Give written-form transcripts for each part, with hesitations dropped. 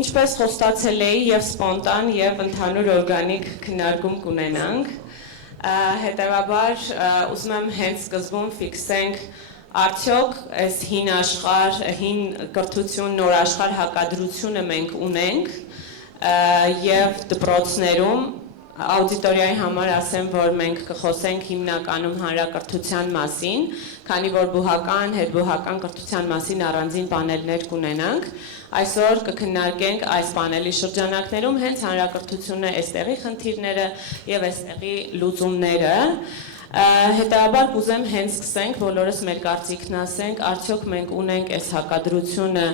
ինչպես խոստացել էի եւ սպոնտան եւ ընդհանուր օրգանիկ քննարկում կունենանք, հետեւաբար ուզում եմ հենց սկզբում ֆիքսենք արդյոք այս հին աշխարհ, հին կրթություն, նոր աշխարհ հակադրությունը մենք ունենք եւ դպրոցներում Աուդիտորիայի համար ասեմ, որ մենք կխոսենք հիմնականում հանրակրթության մասին, քանի որ բուհական, հետբուհական կրթության մասին առանձին պանելներ կունենանք, այսօր կքննարկենք այս պանելի շրջանակներում հենց հանրակրթությունը, այստեղի խնդիրները եւ այստեղի լուծումները, հետեւաբար կուզեմ հենց սկսենք, բոլորս մեր կարծիքն ասենք, արդյոք մենք ունենք այս հակադրությունը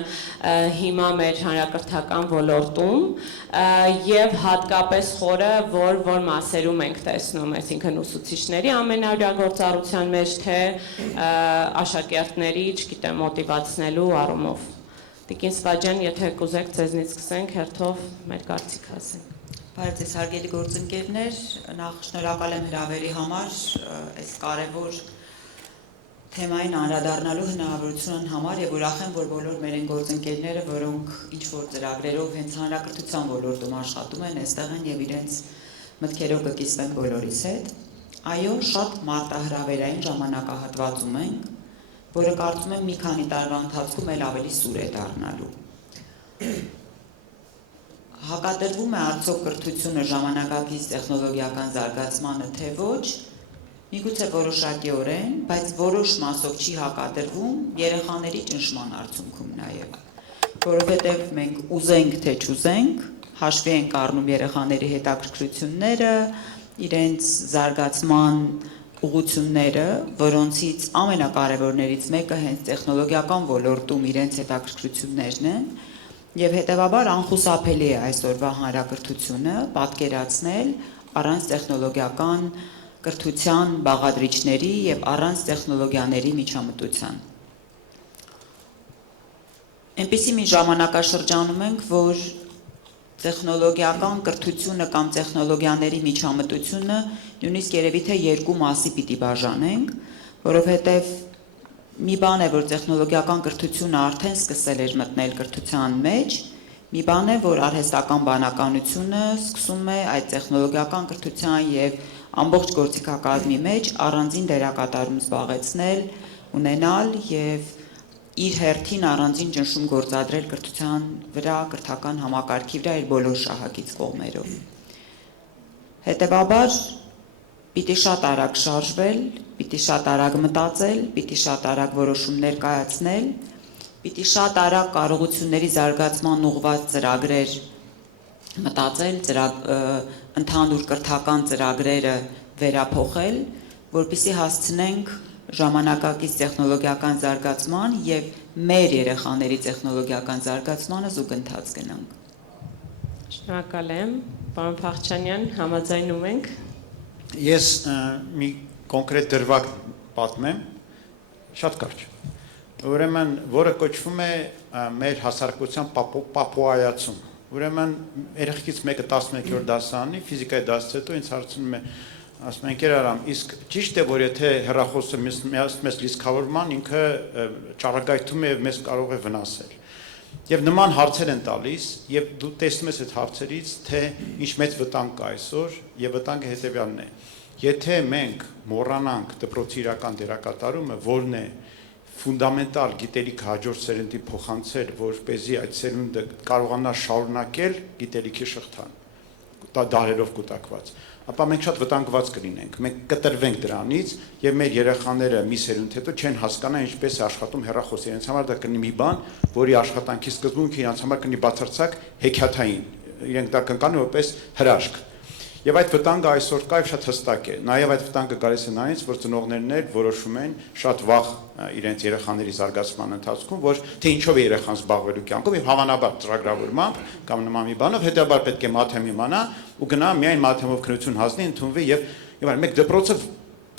հիմա մեր հանրակրթական ոլորտում եւ հատկապես խորը որ մասերում ենք տեսնում, այսինքն ուսուցիչների ամենօրյա գործառության մեջ, թե աշակերտների, չգիտեմ, մոտիվացնելու առումով։ Տիկին Սվաջյան, եթե կուզեք ձեզնից սկսենք, հերթով մեր կարծիքը ասենք։ Բայց ես հարգելի գործընկերներ, նախ շնորհակալ եմ հրավերի համար, այս կարևոր թեմային անդրադառնալու հնարավորության համար եւ ուրախ եմ, որ բոլոր մեր այն գործընկերները, որոնք ինչ որ ծրագրերով հենց հանրակրթության ոլորտում աշխատում են, այստեղ են եւ իրենց մտքերով կկիսվեն բոլորիս հետ։ Այո, շատ մարտահրավերային ժամանակահատվածում ենք, որը կարծում եմ մի քանի տարվա ընթացքում էլ ավելի սուր է դառնալու։ Հակադրվում է արդյոք կրթությունը ժամանակակից տեխնոլոգիական զարգացմանը, թե ոչ, միգուցե որոշակիորեն, բայց որոշ մասով չի հակադրվում երեխաների ճնշման արդյունքում նաև, որովհետև մենք ուզենք, թե չուզենք, հաշվի ենք առնում երեխաների հետաքրքրությունները, իրենց զարգացման ուղղությունները, որոնցից ամենակարևորներից մեկը հենց տեխնոլոգիական ոլորտում իրենց հետաքրքրություններն են, եւ հետեւաբար անխուսափելի է այսօրվա հանրակրթությունը պատկերացնել առանց տեխնոլոգիական կրթության բաղադրիչների եւ առանց տեխնոլոգիաների միջամտության։ Այնպիսի մի ժամանակաշրջանում ենք, որ տեխնոլոգիական կրթությունը կամ տեխնոլոգիաների միջամտությունը նույնիսկ երևի թե երկու մասի պիտի բաժանենք, որովհետեւ մի բան է, որ տեխնոլոգիական կրթությունը արդեն սկսել էր մտնել կրթության մեջ, մի բան է, որ արհեստական բանականությունը սկսում է այդ տեխնոլոգիական կրթության եւ ամբողջ գործիքակազմի մեջ առանձին դերակատարում զբաղեցնել, ունենալ եւ իր հերթին առանձին ճնշում գործադրել կրթության վրա, կրթական համակարգի վրա իր բոլոր շահագից կողմերով։ Հետեւաբար պիտի շատ արագ շարժվել, պիտի շատ արագ մտածել, պիտի շատ արագ որոշումներ կայացնել, պիտի շատ արագ կարողությունների զարգացման ուղղված ծրագրեր մտածել, ընդհանուր կրթական ծրագրերը վերափոխել, որպեսզի հասցնենք ժամանակակից տեխնոլոգիական զարգացման եւ մեր երեխաների տեխնոլոգիական զարգացմանը զուգընթաց գնանք։ Շնորհակալ եմ, պարոն Փախչյանյան, համաձայնում ենք։ Ես մի կոնկրետ դրվագ պատմեմ, շատ կարճ, ուրեմն, որը կոչվում է մեր հասարակության պապուայացում, ուրեմն, երեխքից մեկը 11-րդ դասարանի, ֆիզիկայի դասից հետո ինձ հարցնում է, ասում են, ընկեր Արամ, իսկ ճիշտ է, որ եթե հեռախոսը մեզ լիցքավորման, ինքը ճառագայթում է եւ մեզ կարող է վնասել։ Եվ նման հարցեր են տալիս, եւ դու տեսնում ես այդ հարցերից, թե ինչ մեծ վտանգ կա այսօր, եւ վտանգը հետեւյալն է։ Եթե մենք մոռանանք դպրոցի իրական դերակատարումը, որն է ֆունդամենտալ գիտելիք հաջորդ սերունդի փոխանցել, որպեսզի այդ սերունդը կարողանա շարունակել գիտելիքի շղթան, դարերով կուտակված, ապա մենք շատ վտանգված կլինենք, մենք կտրվենք դրանից եւ մեր երեխաները մի սերունդ հետո չեն հասկանա ինչպես է աշխատում հեռախոսը, իրենց համար դա կլինի մի բան, որի աշխատանքի սկզբունքը իրենց համար կլինի բացարձակ հեքիաթային, իրենք դա կընկալեն որպես հրաշք։ Եվ այդ վտանգը այսօր կա եւ շատ հստակ է։ Նաեւ այդ վտանգը գալիս է նրանից, որ ծնողներն էլ որոշում են շատ վաղ իրենց երեխաների զարգացման ընթացքում, որ թե ինչով է երեխան զբաղվելու կյանքում եւ հավանաբար ծրագրավորմամբ կամ նման մի բանով, հետեւաբար պետք է մաթեմ իմանա ու գնա միայն մաթեմով քննություն հասնի, ընդունվի եւ մենք դպրոցը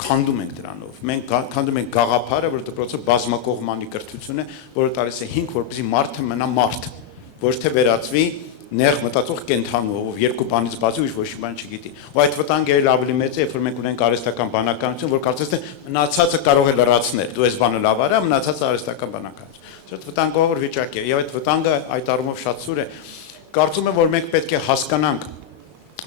քանդում ենք դրանով։ Մենք քանդում ենք գաղափարը, որ դպրոցը բազմակողմանի կրթություն է, որը տալիս է հիմք, որպեսզի մարդը մնա մարդ, ոչ թե վերածվի նեղ մտածող կենթանու, ով երկու բանից բացի ոչ մի բան չգիտի։ Ու այդ վտանգը էլ ավելի մեծ է, երբ որ մենք ունենք արհեստական բանականություն, որ կարծես թե մնացածը կարող է լրացնել։ Դու այս բանը լավ արա, մնացածը արհեստական բանականություն։ Շատ վտանգավոր վիճակ է, եւ այդ վտանգը այդ առումով շատ սուր է։ կարծում եմ, որ մենք պետք է հասկանանք,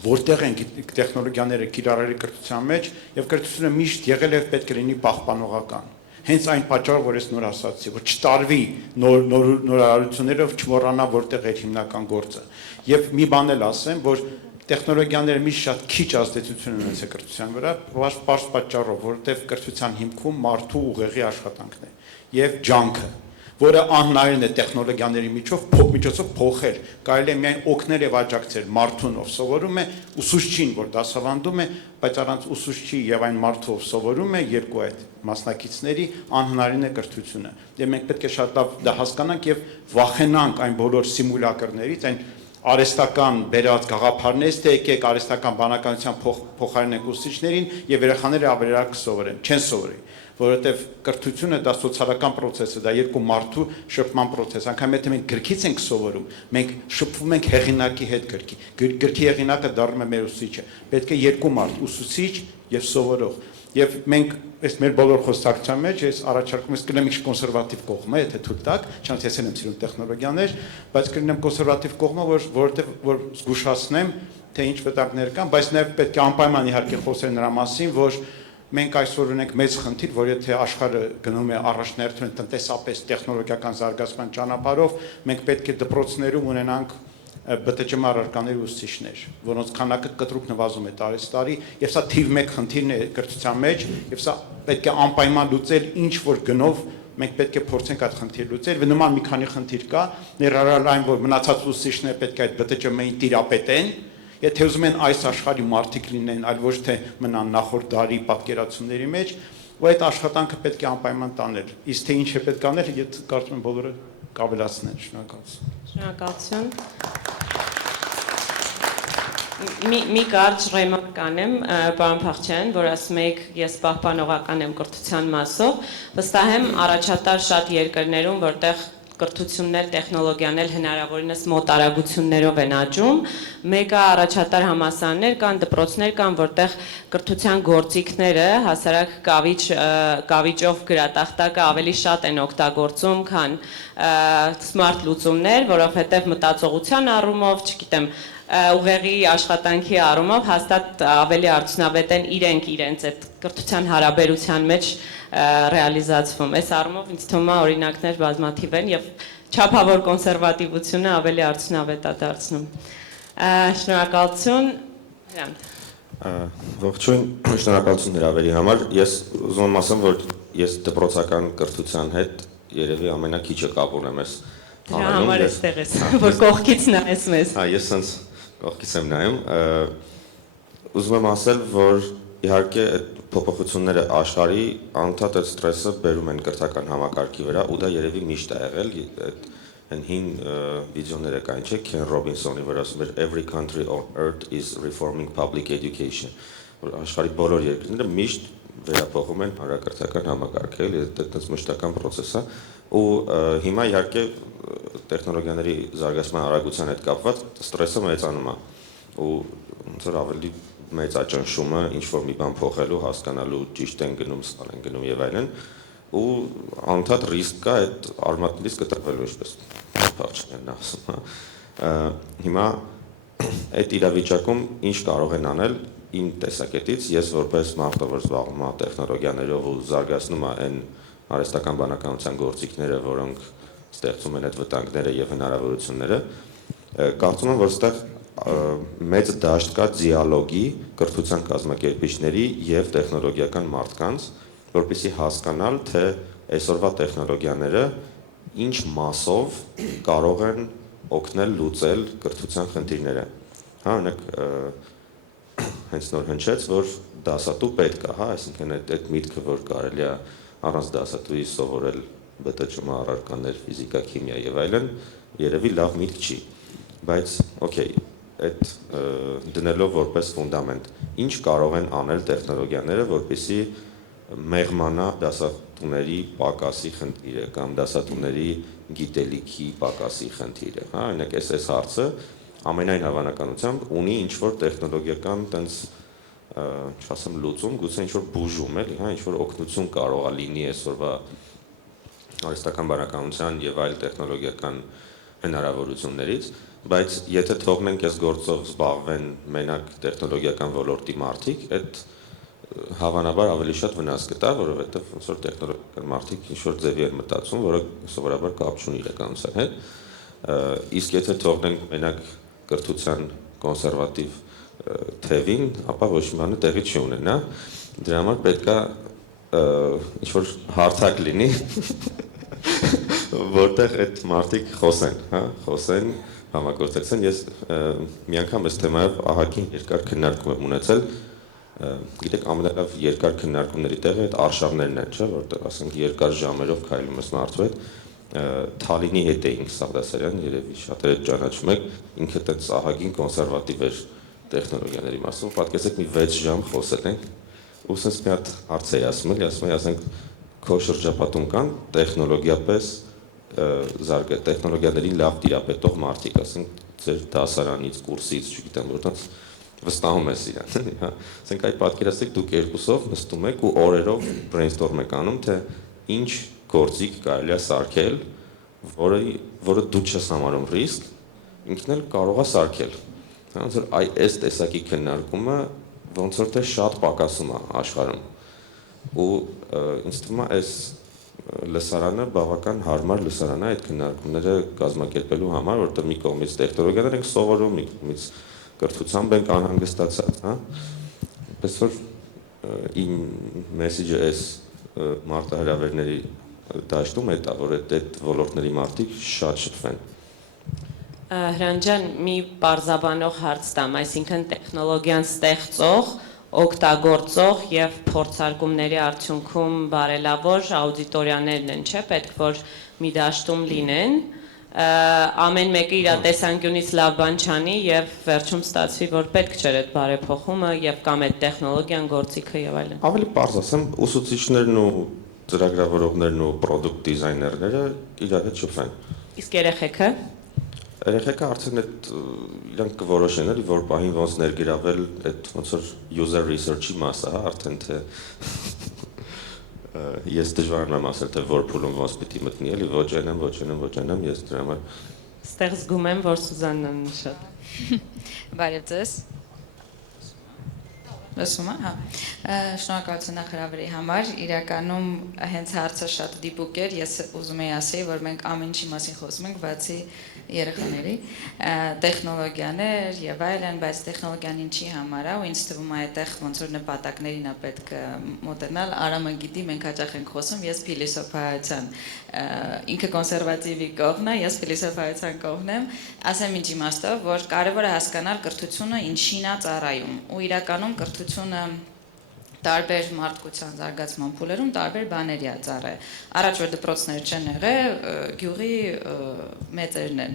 որտեղ են տեխնոլոգիաները կիրառելի կրթության մեջ, եւ կրթությունը միշտ եղել է պետք է լինի պահպանողական։ Հենց այն պատճառով, որ ես նոր ասացի, որ չտարվի նորարարություններով չմոռանա որտեղ է հիմնական գործը։ Եվ մի բան էլ ասեմ, որ տեխնոլոգիաները միշտ շատ քիչ ազդեցություն ունեցել կրթության վրա, պարզ պատճառով, որովհետև կրթության հիմքում մարդու ուղեղի աշխատանքն է եւ ջանքը, որը անհնարին է տեխնոլոգիաների միջոցով փոխել, կարելի է միայն օգնել եւ աջակցել մարդուն, ով սովորում է, ուսուցչին, որ դասավանդում է, բայց առանց ուսուցչի եւ այն մարդու, ով սովորում է, երկու այդ մասնակիցների անհնարին է կրթությունը։ Եվ մենք պետք է շատ լավ դա հասկանանք եւ վախենանք այն բոլոր սիմուլակրներից, այն արհեստական բերած գաղափարներից, թե եկեք արհեստական բանականության փոխարինենք ուսուցիչներին եւ երեխաները ավելարկ սովորեն, չեն սովորի, որովհետեւ կրթությունը դա սոցիալական process է, դա երկու մարդու շփման process, անգամ եթե մենք գրքից ենք սովորում, մենք շփվում ենք հեղինակի հետ գրքի հեղինակը դառնում է մեր ուսուցիչը, պետք է երկու մարդ, ուսուցիչ եւ սովորող, եւ մենք այս մեր բոլոր խոսակցության մեջ ես առաջարկում եմ կլինեմ ինչ կոնսերվատիվ կողմը, եթե թույլ տաք, չնայած ես եմ սիրում տեխնոլոգիաներ, բայց կլինեմ կոնսերվատիվ կողմը, որովհետեւ որ զգուշացնեմ, թե ինչ վտանգներ կան, բայց նաեւ պետք է անպայման իհարկե խոսել նրա մասին, որ մենք այսօր ունենք մեծ խնդիր, որ եթե աշխարհը գնում է առաջնահերթում տնտեսապես տեխնոլոգիական զարգացման ճանապարհով, մենք պետք է դպրոցներում ունենանք ԲՏՃ առարկաների ուսուցիչներ, որոնց քանակը կտրուկ նվազում է տարեցտարի, եւ սա թիվ 1 խնդիրն է կրթության մեջ, եւ սա պետք է անպայման լուծել ինչ որ գնով, մենք պետք է փորձենք այդ խնդիրը լուծել, եւ նման մի քանի խնդիր կա, ներառյալ այն, որ մնացած ուսուցիչները պետք է այդ ԲՏՃ-ին տիրապետեն, եթե ուզում են այս աշխարհի մարդիկ լինեն, այլ ոչ թե մնան նախորդ դարի պատկերացումների մեջ, ու այդ աշխատանքը պետք է անպայման տանել։ Իսկ թե ինչ է պետք անել, ես կարծում եմ բոլորը կավելացնեն, շնորհակալություն։ Շնորհակալություն։ Մի կարճ ռեմարկ կանեմ, պարոն Փախչյան, որ ասում եք, ես պահպանողական եմ կրթության մասով, վստահ եմ առաջատար շատ երկրներում, որտեղ կրթություններ, տեխնոլոգիաներ հնարավորինս մոտ արագություններով են աճում, մեկը առաջատար համալսարաններ կան, դպրոցներ կան, որտեղ կրթության գործիքները հասարակ կավիճով գրատախտակը ավելի շատ են օգտագործում, քան սմարթ լուծումներ, որովհետև մտածողության առումով, չգիտեմ, ուղեղի աշխատանքի առումով հաստատ ավելի արդյունավետ են իրենց այդ կրթության հարաբերության մեջ ռեալիզացվում։ Այս առումով ինձ թվում է օրինակներ բազմաթիվ են եւ չափավոր կոնսերվատիվությունը ավելի արդյունավետ է դարձնում։ Շնորհակալություն։ Ողջույն, շնորհակալություն հրավերի համար։ Ես ուզում եմ ասեմ, որ ես դպրոցական կրթության հետ երևի ամենակիչը կապ ունեմ այս ամենում։ Դրա համար էստեղ ես, որ կողքից նայես մեզ։ Հա, ես sense կողքից եմ նայում։ Ուզում եմ ասել, որ իհարկե այդ փոփոխությունները աշխարհի անդադար այդ ստրեսը բերում են կրթական համակարգի վրա, ու դա երևի միշտ է եղել, այդ այն հին վիդեոները կային, չէ՞, Քեն Ռոբինսոնի, որ ասում էր every country on earth is reforming public education, որ աշխարհի բոլոր երկրները միշտ վերափոխում են հանրակրթական համակարգը, դա մշտական process է, ու հիմա իհարկե տեխնոլոգիաների զարգացման արագության հետ կապված ստրեսը մեծանում է, ու ոնց որ ավելի մեծ աճանշումը ինչ որ մի բան փոխելու, հասկանալու, ճիշտ են գնում, սխալ են գնում եւ այլն, ու անդադար ռիսկ կա այդ արմատներից կտրվելու, ինչպես Փախչյանն ասում է։ Հիմա այդ իրավիճակում ինչ կարող են անել իմ տեսակետից, ես որպես մարդ, որ զբաղվում է տեխնոլոգիաներով ու զարգացնում է այն արհեստական բանականության գործիքները, որոնք ստեղծում են այդ վտանգները եւ հնարավորությունները, կարծում եմ, որ այստեղ մեծ դաշտ կա դիալոգի կրթության կազմակերպիչների եւ տեխնոլոգիական մարդկանց, որպեսզի հասկանալ, թե այսօրվա տեխնոլոգիաները ինչ մասով կարող են օգնել լուծել կրթության խնդիրները։ Հա, օրինակ հենց նոր հնչեց, որ դասատու պետք է, հա, այսինքն այդ միտքը, որ կարելի է առանց դասատուի սովորել ԲՏՃ առարկաներ, ֆիզիկա, քիմիա եւ այլն, երևի լավ միտք չի, բայց օքեյ, այդ դնելով որպես ֆունդամենտ, ինչ կարող են անել տեխնոլոգիաները, որպեսզի մեղմանա դասատուների պակասի խնդիրը կամ դասատուների գիտելիքի պակասի խնդիրը, հա, օրինակ այս հարցը ամենայն հավանականությամբ ունի ինչ որ տեխնոլոգիական տենց չասեմ լուծում, գուցե ինչ որ բուժում էլի, հա, ինչ որ օգնություն կարող է լինի այսօրվա արհեստական բանականության եւ այլ տեխնոլոգիական հնարավորություններից, բայց եթե թողնենք այս գործով զբաղվեն մենակ տեխնոլոգիական ոլորտի մարդիկ, այդ հավանաբար ավելի շատ վնաս կտա, որովհետև ոնց որ տեխնոլոգիական մարդիկ ինչ-որ ձևի են մտածում, որը սովորաբար կապ չունի իրականության հետ, իսկ եթե թողնենք մենակ կրթության կոնսերվատիվ թևին, ապա ոչ մի բանը տեղի չի ունենա, դրա համար պետք է ինչ-որ հարթակ լինի, որտեղ այդ մարդիկ խոսեն, խոսեն, համագործակցեն, ես մի անգամ այս թեմայով ահագին երկար քննարկում եմ ունեցել, գիտեք, ամենալավ երկար քննարկումների տեղը այդ արշավներն են, չէ, որտեղ ասենք երկար ժամերով քայլում ես մարդու հետ, Թալինի հետ էինք Սաղդասարյան, երևի շատերը ճանաչում եք, ինքը այդպես ահագին կոնսերվատիվ էր տեխնոլոգիաների մասով, պատկերացրեք մի 6 ժամ խոսել ենք, ու sense մի հատ հարց էի ասում, ասենք քո շրջապատում կան տեխնոլոգիապես տեխնոլոգիաներին լավ տիրապետող մարդիկ, ասենք ձեր դասարանից, կուրսից, չգիտեմ որտեղից վստահում ես իրան, հա, ասենք այդ պատկերացրեք դուք երկուսով նստում եք ու օրերով brainstorm եք անում, թե ինչ գործիք կարելի է սարքել, որը դու չես համարում ռիսկ, ինքն էլ կարող է սարքել։ Ոնց որ այս տեսակի քննարկումը ոնց որ թե շատ պակասում է աշխարհում։ Ու ինձ թվում է այս լսարանը բավական հարմար լսարան է այդ քննարկումները կազմակերպելու համար, որտեղ մի կողմից տեխնոլոգիաներ ենք սովորում, մի կողմից կրթությամբ ենք անհանգստացած, հա։ Պես որ իմ մեսեջը այս մարտահրավերների դաշտում է դա, որ այդ ոլորտների մարդիկ շատ շփվեն։ Հրանտ ջան, մի պարզաբանող հարց տամ, այսինքն տեխնոլոգիան ստեղծող, օգտագործող եւ փորձարկումների արդյունքում բարելավոր աուդիտորիաներն են, չէ՞, պետք որ մի դաշտում լինեն, ամեն մեկը իր տեսանկյունից լավ բան չանի եւ վերջում ստացվի, որ պետք չէր այդ բարեփոխումը եւ կամ այդ տեխնոլոգիան գործիքը եւ այլն։ Ավելի պարզ ասեմ, ուսուցիչներն ու ծրագրավորողներն ու product դիզայներները իրար հետ շփվեն։ Իսկ երեխեքը Երեխեքը արդեն այդ իրանք կորոշեն էլի, որ պահին ոնց ներգրավել այդ ոնց որ user research-ի մասը, հա, արդեն թե ես դժվար եմ ասել, թե որ փուլում ոնց պիտի մտնի, էլի, ոչ այնեմ, ես դրա համար ստեղ զգում եմ, որ Սուզաննան շատ։ Բարև ձեզ։ Լսում եք, հա։ Շնորհակալություն հրավերի համար։ Իրականում հենց հարցը շատ դիպուկ էր, ես ուզում եի ասել, որ մենք ամեն ինչի մասին խոսում ենք, բացի երեխաների, տեխնոլոգիաներ եւ այլն, բայց տեխնոլոգիան ինչի համար է, ու ինձ թվում է այդտեղ ոնց որ նպատակներին է պետք մոտենալ, Արամը գիտի, մենք հաճախ ենք խոսում, ես փիլիսոփայության, ինքը կոնսերվատիվի կողմն է, ես փիլիսոփայության կողմն եմ, ասեմ ինչ իմաստով, որ կարևոր է հասկանալ կրթությունը ինչին է ծառայում, ու իրականում կրթությունը տարբեր մարդկության զարգացման փուլերում տարբեր բաների է ծառայել։ Առաջ որ դպրոցներ չեն եղել, գյուղի մեծերն են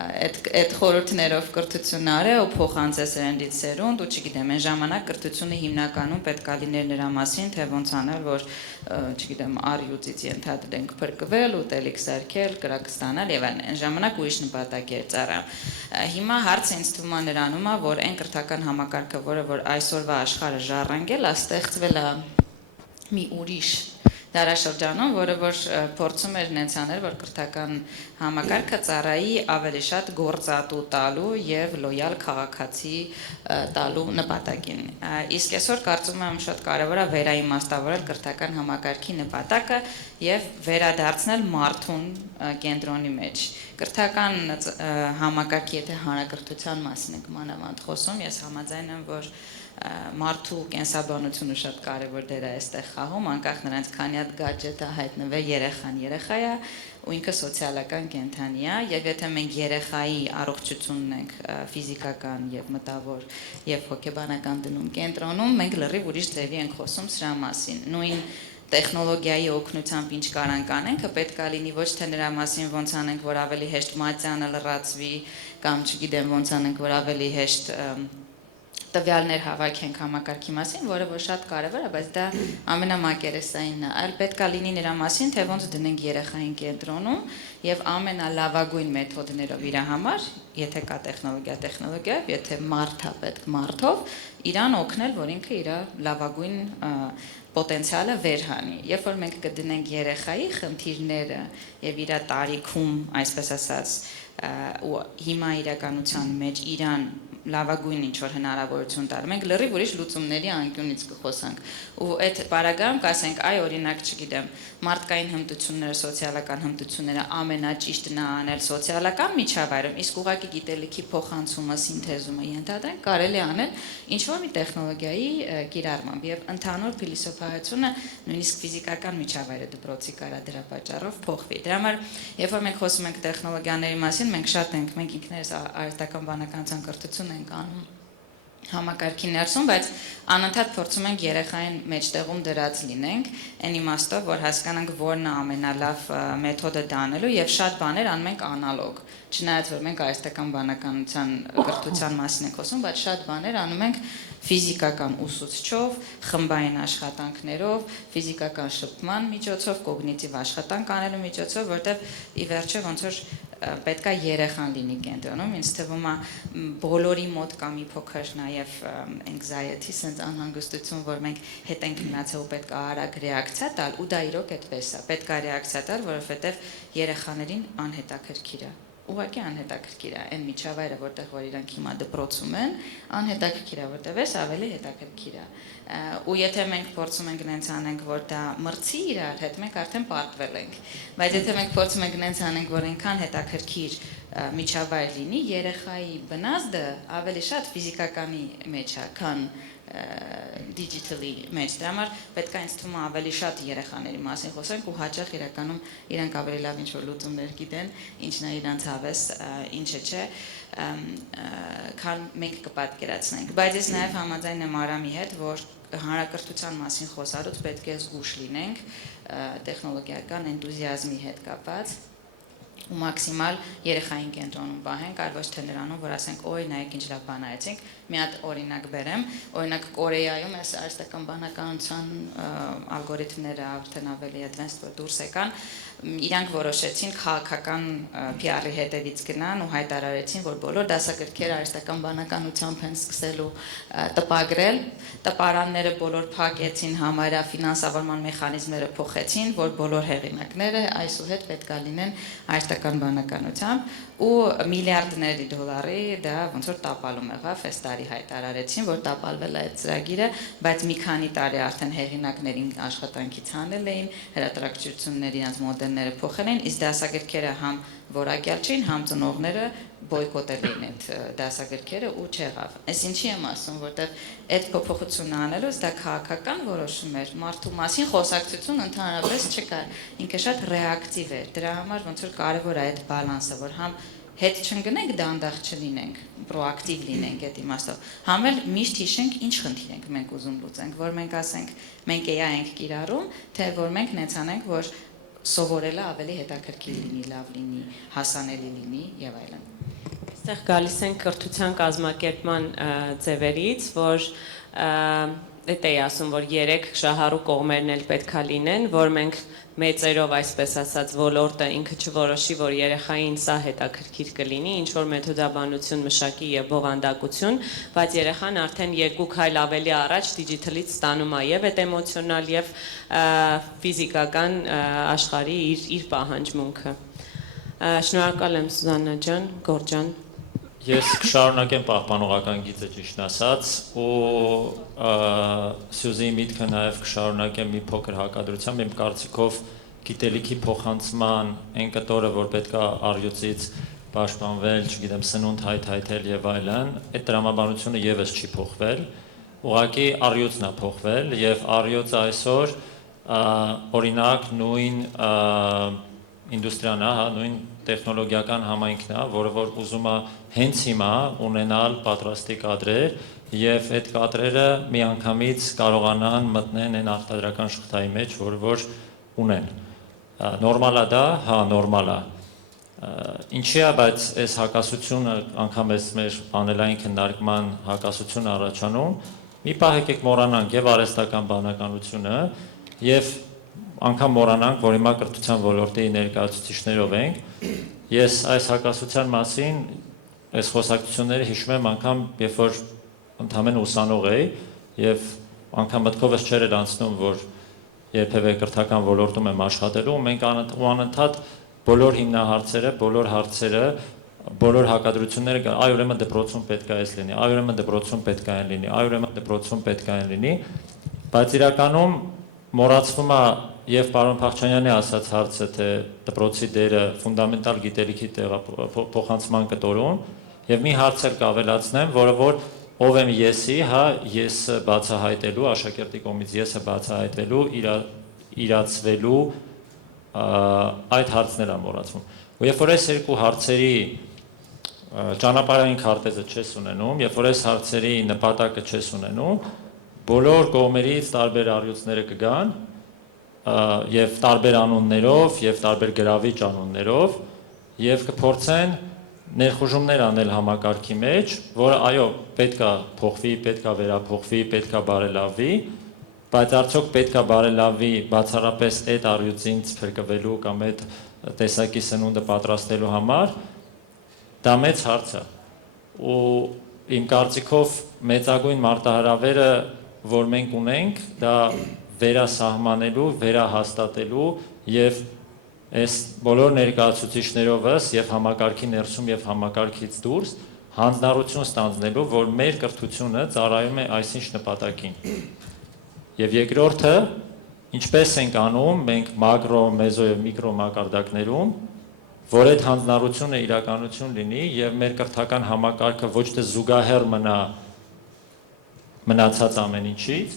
այդ խորհուրդներով կրթություն արել ու փոխանցել սերնդից սերունդ, ու չգիտեմ, այն ժամանակ կրթությունը հիմնականում պետք է լիներ նրա մասին, թե ոնց անել, որ չգիտեմ, առյուծից ենթադրենք փրկվել, ուտելիք սարքել, կրակ ստանալ եւ այլն։ Այն ժամանակ ուրիշ նպատակ էր ծառայում։ Հիմա հարցը ինձ թվում է նրանում է, որ այն կրթական համակարգը, որը որ այսօրվա աշխարհը ժառանգել է, ստեղծվել է մի ուրիշ դարաշրջանում, որը որ փորձում էր նենց անել, որ կրթական համակարգը ծառայի ավելի շատ գործատու տալու եւ լոյալ քաղաքացի տալու նպատակին։ Իսկ այսօր կարծում եմ շատ կարեւոր է վերաիմաստավորել կրթական համակարգի նպատակը եւ վերադարձնել մարդուն կենտրոնի մեջ։ Կրթական համակարգի եթե հանրակրթության մասին ենք մանավանդ խոսում, ես համաձայն եմ, որ մարդու կենսաբանությունը շատ կարևոր դեր է այստեղ խաղում, անկախ նրանց քանի հատ գadget-ը հայտնվի երեխան երեխա է ու ինքը սոցիալական կենդանի է, եւ եթե մենք երեխայի առողջությունն ենք ֆիզիկական եւ մտավոր եւ հոգեբանական դնում կենտրոնում, մենք լրիվ ուրիշ ձևի ենք խոսում սրա մասին։ Նույն տեխնոլոգիայի օգնությամբ ինչ կարանք անենք, պետք է լինի ոչ թե նրա մասին ոնց անենք, որ ավելի հեշտ մատյանը լրացվի, կամ չգիտեմ ոնց անենք, որ ավելի հեշտ տվյալներ հավաքենք համակարգի մասին, որը որ շատ կարևոր է, բայց դա ամենամակերեսայինն է, այլ պետք է լինի նրա մասին, թե ոնց դնենք երեխային կենտրոնում եւ ամենալավագույն մեթոդներով իր համար, եթե կա տեխնոլոգիա, եթե մարդ է պետք մարդով, իրան օգնել, որ ինքը իր լավագույն պոտենցիալը վերհանի։ Երբ որ մենք կդնենք երեխայի խնդիրները եւ իր տարիքում, այսպես ասած, ու հիմա իրականության մեջ իրան լավագույն ինչ որ հնարավորություն տար։ Մենք լրիվ ուրիշ լուծումների անկյունից կխոսանք։ Ու այդ բարագայում կասենք, այ օրինակ, չգիտեմ, մարդկային հմտությունները, սոցիալական հմտությունները ամենաճիշտն է անել սոցիալական միջավայրում, իսկ ուղղակի գիտելիքի փոխանցումը, սինթեզումը ենթադրենք կարելի է անել ինչ որ մի տեխնոլոգիայի կիրառմամբ եւ ընդհանուր փիլիսոփայությունը նույնիսկ ֆիզիկական միջավայրը դպրոցի կարա դրա պատճառով փոխվի։ Դրա համար, երբ որ մենք խոսում ենք տեխնոլոգիաների մասին, մենք ինքներս արհեստական բանականության կրթություն ենք անում համակարգի ներսում, բայց անընդհատ փորձում ենք երեխային մեջտեղում դրած լինենք, այն իմաստով, որ հասկանանք որն է ամենալավ մեթոդը դանելու եւ շատ բաներ անում ենք անալոգ։ Չնայած որ մենք արհեստական բանականության կրթության մասին ենք խոսում, բայց շատ բաներ անում ենք ֆիզիկական ուսուցչով, խմբային աշխատանքներով, ֆիզիկական շփման միջոցով, կոգնիտիվ աշխատանք անելու միջոցով, որտեղ ի վերջո ոնց որ պետք է երեխան լինի կենտրոնում, ինձ թվում է բոլորի մոտ կա մի փոքր նաև anxiety, sense անհանգստություն, որ մենք հետ ենք մնացել ու պետք է արագ ռեակցիա տալ, ու դա իրոք այդպես է, պետք է ռեակցիա տալ, որովհետև երեխաներին անհետաքրքիր է։ Ուղղակի անհետաքրքիր է այն միջավայրը, որտեղ որ իրանք հիմա դպրոցում են, անհետաքրքիր է, որտեղ էս ավելի հետաքրքիր է։ Ու եթե մենք փորձում ենք նենց անենք, որ դա մրցի իրար հետ, մենք արդեն պարտվել ենք։ Բայց եթե մենք փորձում ենք նենց անենք, որ այնքան հետաքրքիր միջավայր լինի, երեխայի բնազդը ավելի շատ ֆիզիկականի մեջ է, քան digitally մեջ։ Դրա համար պետք է ինձ թվում է ավելի շատ երեխաների մասին խոսենք ու հաճախ իրականում իրանք ավելի լավ ինչ որ լուծումներ գիտեն, ինչն է իրանց հավես, ինչը չէ, քան մենք կպատկերացնենք։ Բայց ես նաև համաձայն եմ Արամի հետ, որ հանրակրթության մասին խոսալուց պետք է զգուշ լինենք տեխնոլոգիական էնտուզիազմի հետ կապած ու մաքսիմալ երեխային կենտրոնում պահենք, այլ ոչ թե նրանում, որ ասենք, օй, նայեք ինչ լավ բան արեցինք։ Մի հատ օրինակ բերեմ, օրինակ Կորեայում այս արհեստական բանականության ալգորիթմները արդեն ավելի advanced որ դուրս եկան, իրանք որոշեցին քաղաքական PR-ի հետևից գնան ու հայտարարեցին, որ բոլոր դասագրքերը արհեստական բանականությամբ են սկսելու տպագրել, տպարանները բոլոր փակեցին, համարյա ֆինանսավորման մեխանիզմները փոխեցին, որ բոլոր հեղինակները այսուհետ պետք է լինեն արհեստական բանականությամբ ու միլիարդների դոլարի դա ոնց որ տապալում եղավ, այս տարի հայտարարեցին, որ տապալվել է այդ ծրագիրը, բայց մի քանի տարի արդեն հեղինակներին աշխատանքից հանել էին, հրատարակչությունների իրենց մոդելները փոխել էին, իսկ դասագրքերը համ որակյալ չէին, համ ծնողները բոյկոտել էին այդ դասագրքերը ու չեղավ։ Այս ինչի եմ ասում, որտեղ այդ փոփոխությունը անելուց դա քաղաքական որոշում էր, մարդու մասին խոսակցություն ընդհանրապես չկար, ինքը շատ ռեակտիվ էր։ Դրա համար ոնց որ կարևոր է այդ բալանսը, որ համ հետ չընկնենք, դանդաղ չլինենք, պրոակտիվ լինենք այդ իմաստով։ Համ էլ միշտ հիշենք ինչ խնդիր ենք մենք ուզում լուծենք, որ մենք ասենք, մենք էյա ենք կիրառում, թե որ մենք նենց անենք, որ սովորելը ավելի հետաքրքիր լինի, լավ լինի, հասանելի լինի եւ այլն։ Այստեղ գալիս են կրթության կազմակերպման ձևերից, որ դա է ասում, որ 3 շահառու կողմերն էլ պետքա լինեն, որ մենք մեծերով, այսպես ասած, ոլորտը ինքը չորոշի, որ երեխային սա հետաքրքիր կլինի, ինչ որ մեթոդաբանություն, մշակի եւ բովանդակություն, բայց երեխան արդեն 2 քայլ ավելի առաջ դիջիտալից ստանում է եւ այդ էմոցիոնալ եւ ֆիզիկական աշխարհի իր պահանջմունքը։ Շնորհակալ եմ Սուզաննա ջան, Գորգ ջան։ Ես կշարունակեմ պահպանողական գիծը ճիշտ ասած ու Սյուզիի միտքը նաև կշարունակեմ մի փոքր հակադրությամբ, իմ կարծիքով գիտելիքի փոխանցման այն կտորը, որ պետք է առյուծից պաշտպանվել, չգիտեմ, սնունդ հայթայթել եւ այլն, այդ տրամաբանությունը եւս չի փոխվել, ուղղակի առյուծն է փոխվել եւ առյուծը այսօր օրինակ նույն ինդուստրիան է, նույն տեխնոլոգիական համայնքն է, որը որ ուզում է հենց հիմա ունենալ պատրաստի կադրեր եւ այդ կադրերը միանգամից կարողանան մտնեն այն արտադրական շղթայի մեջ, որը որ ունեն։ Նորմալ է դա, հա, նորմալ է։ Ինչի է, բայց այս հակասությունը անգամ այս մեր անելային քննարկման հակասությունը առաջանում, մի պահ եկեք մոռանանք եւ արհեստական բանականությունը եւ անգամ մոռանանք, որ հիմա կրթության ոլորտի ներկայացուցիչներով ենք։ Ես այս հակասության մասին այս խոսակցությունները հիշում եմ անգամ, երբ որ ընդհանրապես ուսանող էի եւ անգամ մտքովս չէր անցնում, որ երբևէ կրթական ոլորտում եմ աշխատելու, մենք անընդհատ բոլոր հիմնահարցերը, բոլոր հարցերը բոլոր հակադրությունները կան, այ ուրեմն դպրոցում պետք է այս լինի, այ ուրեմն դպրոցում պետք է այն լինի, այ ուրեմն դպրոցում պետք է այն լինի, բայց իրականում մոռացվում է եւ պարոն Փախչանյանի ասած հարցը, թե դպրոցի դերը ֆունդամենտալ գիտելիքի փոխանցման կտորում եւ մի հարց էլ կավելացնեմ, որը որ ով եմ եսի, հա, եսը բացահայտելու, աշակերտի կողմից եսը բացահայտելու, իրացվելու այդ հարցներ է մոռացվում։ Ու երբ որ այս երկու հարցերի ճանապարհային քարտեզը չես ունենում, երբ որ այս հարցերի նպատակը չես ունենում, բոլոր կողմերից տարբեր առյուծները կգան եւ տարբեր անուններով եւ տարբեր գրավիչ անուններով եւ կփորձեն ներխուժումներ անել համակարգի մեջ, որը այո, պետքա փոխվի, պետքա վերափոխվի, պետքա բարելավվի, բայց արդյոք պետքա բարելավվի բացառապես այդ առյուծին փրկվելու կամ այդ տեսակի սնունդը պատրաստելու համար, դա մեծ հարց է։ Ու իմ կարծիքով մեծագույն մարտահրավերը, որ մենք ունենք, դա վերասահմանելու, վերահաստատելու եւ այս բոլոր ներկայացուցիչներովս եւ համակարգի ներսում եւ համակարգից դուրս հանձնառություն ստանձնելու, որ մեր կրթությունը ծառայում է այսինչ նպատակին։ Եվ երկրորդը, ինչպես ենք անում մենք մակրո, մեզո եւ միկրո մակարդակներում, որ այդ հանձնառությունը իրականություն լինի եւ մեր կրթական համակարգը ոչ թե զուգահեռ մնա մնացած ամեն ինչից,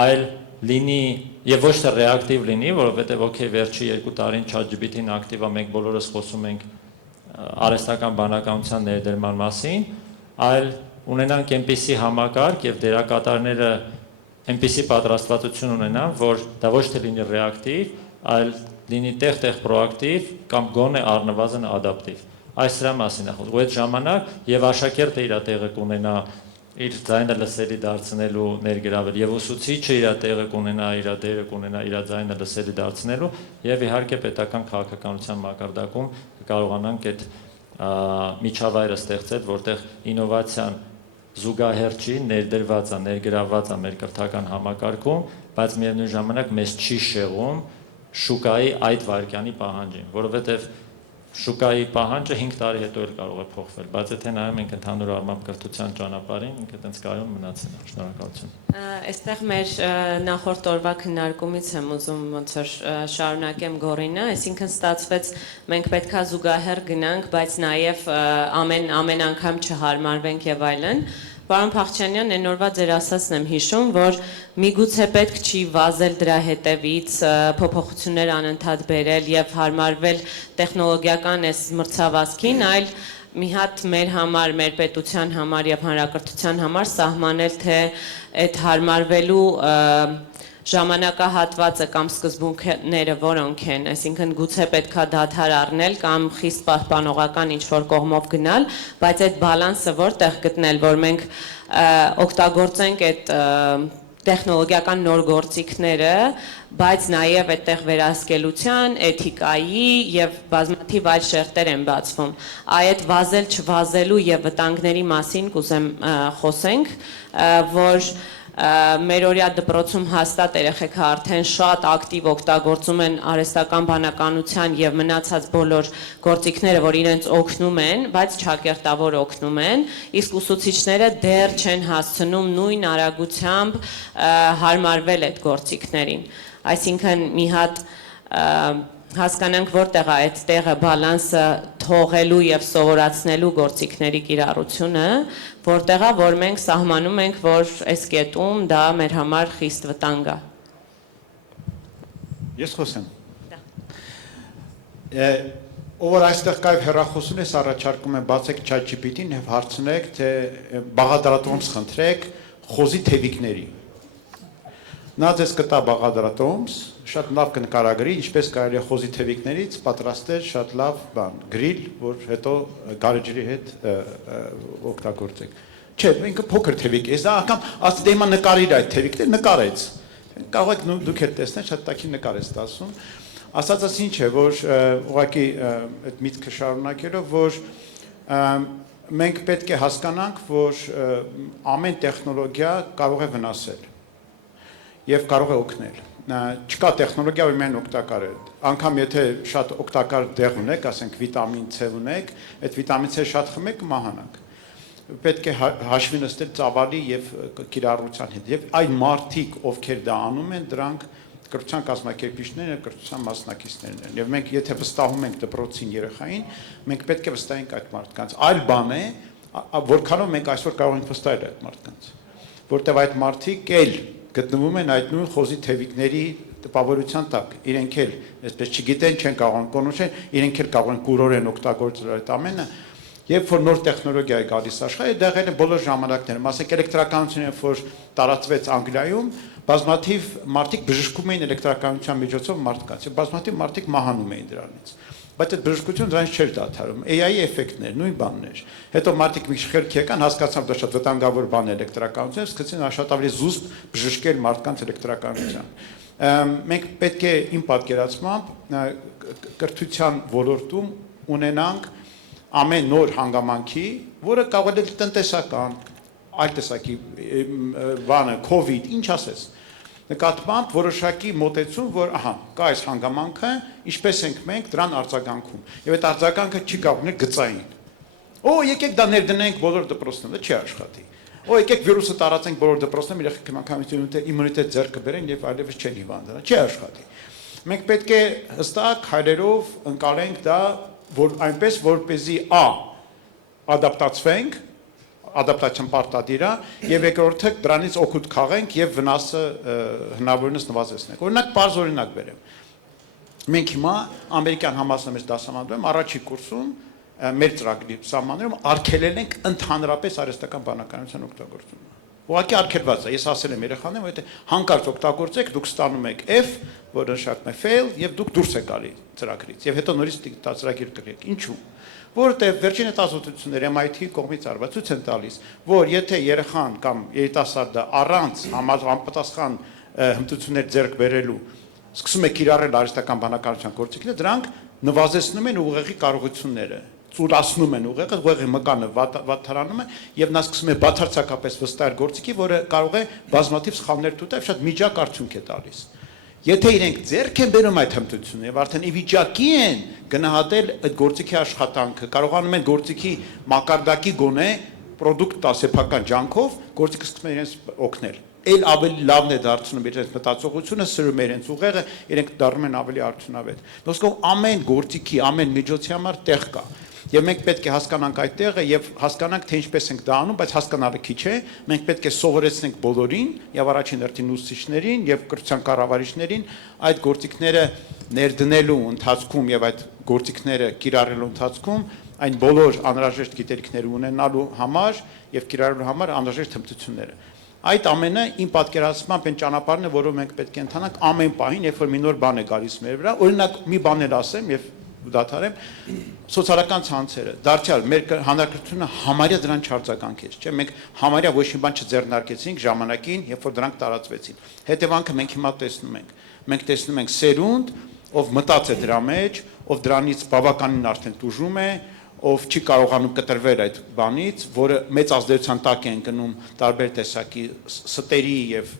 այլ լինի եւ ոչ թե ռեակտիվ լինի, որովհետեւ օքեյ վերջի 2 տարին ChatGPT-ն ակտիվ է, մենք բոլորս խոսում ենք արհեստական բանականության ներդրման մասին, այլ ունենանք այնպիսի համակարգ եւ դերակատարները այնպիսի պատրաստվածություն ունենան, որ դա ոչ թե լինի ռեակտիվ, այլ լինի տեղ-տեղ պրոակտիվ կամ գոնե առնվազն ադապտիվ։ Այս սրա մասին է խոսքը։ Ու այդ ժամանակ եւ աշակերտը իր տեղը կունենա իր ձայնը լսելի դարձնելու ներգրավել եւ ուսուցիչը իր տեղը կունենա, իր դերը կունենա իր ձայնը լսելի դարձնելու եւ իհարկե պետական քաղաքականության մակարդակում կարողանանք այդ միջավայրը ստեղծել, որտեղ ինովացիան զուգահեռ չի, ներդրված է, ներգրաված է մեր կրթական համակարգում, բայց միևնույն ժամանակ մեզ չի շեղում շուկայի այդ վարկյանի պահանջին, որովհետեւ շուկայի պահանջը 5 տարի հետո էլ կարող է փոխվել, բայց եթե նայում ենք ընդհանուր առմամբ կրթության ճանապարհին, ինքը այդպես կայուն մնացել է։ Շնորհակալություն։ Այստեղ մեր նախորդ օրվա քննարկումից եմ ուզում ոնց որ շարունակեմ Գորինը, այսինքն ստացվեց մենք պետքա զուգահեռ գնանք, բայց նաև ամեն անգամ չհարմարվենք եւ այլն։ Պարոն Փախչյանյան, այն օրվա ձեր ասածն եմ հիշում, որ միգուցե պետք չի վազել դրա հետևից, փոփոխություններ անընդհատ բերել եւ հարմարվել տեխնոլոգիական այս մրցավազքին, այլ մի հատ մեր համար, մեր պետության համար եւ հանրակրթության համար սահմանել, թե այդ հարմարվելու ժամանակահատվածը կամ սկզբունքները որոնք են, այսինքն գուցե պետքա դադար առնել կամ խիստ պահպանողական ինչ-որ կողմով գնալ, բայց այդ բալանսը որտեղ գտնել, որ մենք օգտագործենք այդ տեխնոլոգիական նոր գործիքները, բայց նաև այդտեղ վերահսկելության, էթիկայի եւ բազմաթիվ այլ շերտեր են բացվում։ Այդ վազել չվազելու եւ վտանգների մասին կուզեմ խոսենք, որ մեր օրյա դպրոցում հաստատ երեխեքը արդեն շատ ակտիվ օգտագործում են արհեստական բանականության եւ մնացած բոլոր գործիքները, որ իրենց օգնում են, բայց չակերտավոր օգնում են, իսկ ուսուցիչները դեռ չեն հասցնում նույն արագությամբ հարմարվել այդ գործիքներին։ Այսինքն մի հատ հասկանանք որտեղ է այդ տեղը բալանսը թողելու եւ սովորացնելու գործիքների կիրառությունը, որտեղ է, որ մենք սահմանում ենք, որ այս կետում դա մեր համար խիստ վտանգ է։ Ես խոսեմ։ Ով որ այստեղ կայ հեռախոսում ես առաջարկում եմ բացեք ChatGPT-ին եւ հարցնեք, թե բաղադրատոմս խնդրեք խոզի թևիկների։ Նա ձեզ կտա բաղադրատոմս, շատ լավ կնկարագրի, ինչպես կարելի է խոզի թևիկներից պատրաստել շատ լավ բան, գրիլ, որ հետո գարեջրի հետ օգտագործեք։ Չէ, ինքը փոքր թևիկ է, դա անգամ ասի դե հիմա նկարիր այդ թևիկները, նկարեց։ Կարող եք դուք էլ տեսնել, շատ տակի նկար է ստացվում։ Ասածս ինչ է, որ ուղղակի այդ միտքը շարունակելով, որ մենք պետք է հասկանանք, որ ամեն տեխնոլոգիա կարող է վնասել եւ կարող է օգնել։ չկա տեխնոլոգիա, որ միայն օգտակար է։ Անկամ եթե շատ օգտակար դեղ ունեք, ասենք վիտամին C ունեք, այդ վիտամին C շատ խմեք կմահանաք։ Պետք է հաշվի նստել ծավալի եւ կիրառության հետ։ Եվ այն մարդիկ, ովքեր դա անում են, դրանք կրթության կազմակերպիչներն են, կրթության մասնակիցներն են։ Եվ մենք եթե վստահում ենք դպրոցին երեխային, մենք պետք է վստահենք այդ մարդկանց։ Այլ բան է, որքանով մենք այսօր կարող ենք վստահել այդ մարդկանց, որտեղ այդ մարդիկ էլ գտնվում են այդ նույն խոզի թևիկների տպավորության տակ։ Իրենք էլ այսպես չգիտեն, չեն կարող կոնոչեն, իրենք էլ կարող են կուրորեն օգտագործել այդ ամենը։ Երբ որ նոր տեխնոլոգիա է գալիս աշխարհի, դա եղել է բոլոր ժամանակներում, ասենք էլեկտրականությունը, որ տարածվեց Անգլիայում, բազմաթիվ մարդիկ բժշկում էին էլեկտրականության միջոցով մարդկանց, եւ բազմաթիվ մարդիկ մահանում էին դրանից։ Բայց այդ բժշկությունը դրանից չէր դադարում։ AI էֆեկտներ, նույն բանն էր։ Հետո մարդիկ մի խելք եկան, հասկացան, դա շատ վտանգավոր բան է էլեկտրականությունը, սկսեցին շատ ավելի զուսպ բժշկել մարդկանց էլեկտրականության։ Մենք պետք է իմ պատկերացմամբ կրթության ոլորտում ունենանք ամեն նոր հանգամանքի, որը կարող է տնտեսական, այլ տեսակի բանը, COVID, ինչ ասես, նկատմամբ որոշակի մոտեցում, որ ահա, կա այս հանգամանքը, ինչպես ենք մենք դրան արձագանքում, եւ այդ արձագանքը չի կարող լինել գծային։ Օ, եկեք դա ներդնենք բոլոր դպրոցներում, չի աշխատի։ Օ, եկեք վիրուսը տարածենք բոլոր դպրոցներում, երեխեքը անգամ իմունիտետ ձեռք կբերեն եւ այլևս չեն հիվանդանա, չի աշխատի։ Մենք պետք է հստակ հայերով ընկալենք դա, որ այնպես որպեսզի ադապտացվենք, ադապտացիան պարտադիր է, եւ երկրորդը դրանից օգուտ քաղենք եւ վնասը հնարավորինս նվազեցնենք։ Օրինակ, բարձ օրինակ բերեմ։ Մենք հիմա ամերիկյան համալսարանի դասավանդում առաջի կուրսում մեր ծրագրի սահմաններում արգելել ենք ընդհանրապես արհեստական բանականության օգտագործումը։ Ուղղակի արգելված է։ Ես ասել եմ երեխաներին, որ եթե հանկարծ օգտագործեք, դուք ստանում եք F, որը նշանակում է fail, եւ դուք դուրս եք գալի ծրագրից։ Եվ հետո նորից ծրագիր կգրեք։ Ինչու՞։ Որտեղ վերջին հետազոտությունները MIT-ի կողմից արված ցույց են տալիս, որ եթե երեխան կամ երիտասարդը առանց համապատասխան հմտություններ ձեռք բերելու սկսում է կիրառել արհեստական բանականության գործիքները, դրանք նվազեցնում են ուղեղի կարողությունները, ծուրացնում են ուղեղը, ուղեղի մկանը վատթարանում է եւ նա սկսում է բացարձակապես վստահել գործիքի, որը կարող է բազմաթիվ սխալներ տուտել, շատ միջակ արդյունք է տալիս։ Եթե իրենք ձեռք են բերում այդ հմտությունը եւ արդեն ի վիճակի են գնահատել այդ գործիքի աշխատանքը, կարողանում են գործիքի մակարդակի գոնե պրոդուկտ տասեփական ջանքով գործիքը սկսում է իրենց օգնել։ Էլ ավելի լավն է դարձնում իրենց մտածողությունը, սրում է իրենց ուղեղը, իրենք դառնում են ավելի արդյունավետ։ Ոսկով ամեն գործիքի, ամեն միջոցի համար տեղ կա։ Եվ մենք պետք է հասկանանք այդ տեղը եւ հասկանանք թե ինչպես ենք դա անում, բայց հասկանալը քիչ է։ Մենք պետք է սովորեցնենք բոլորին եւ առաջին հերթին ուսուցիչներին եւ կրթության կառավարիչներին այդ գործիքները ներդնելու ընթացքում եւ այդ գործիքները կիրառելու ընթացքում այն բոլոր անհրաժեշտ գիտելիքները ունենալու համար եւ կիրառելու համար անհրաժեշտ հմտությունները։ Այդ ամենը իմ պատկերացմամբ այն ճանապարհն է, որով մենք պետք է ընթանանք ամեն պահին, երբ որ մի նոր բան է գալիս մեր վրա։ Օրինակ մի բան էլ ասեմ եւ դադարեմ, սոցիալական ցանցերը, դարձյալ մեր հանրակրթությունը համարյա դրան չարձագանքեց, չէ՞, մենք համարյա ոչ մի բան չձեռնարկեցինք ժամանակին, երբ որ դրանք տարածվեցին։ Հետևանքը մենք հիմա տեսնում ենք։ Մենք տեսնում ենք սերունդ, ով մտած է դրա մեջ, ով դրանից բավականին արդեն տուժում է, ով չի կարողանում կտրվել այդ բանից, որը մեծ ազդեցության տակ է ընկնում տարբեր տեսակի ստերի եւ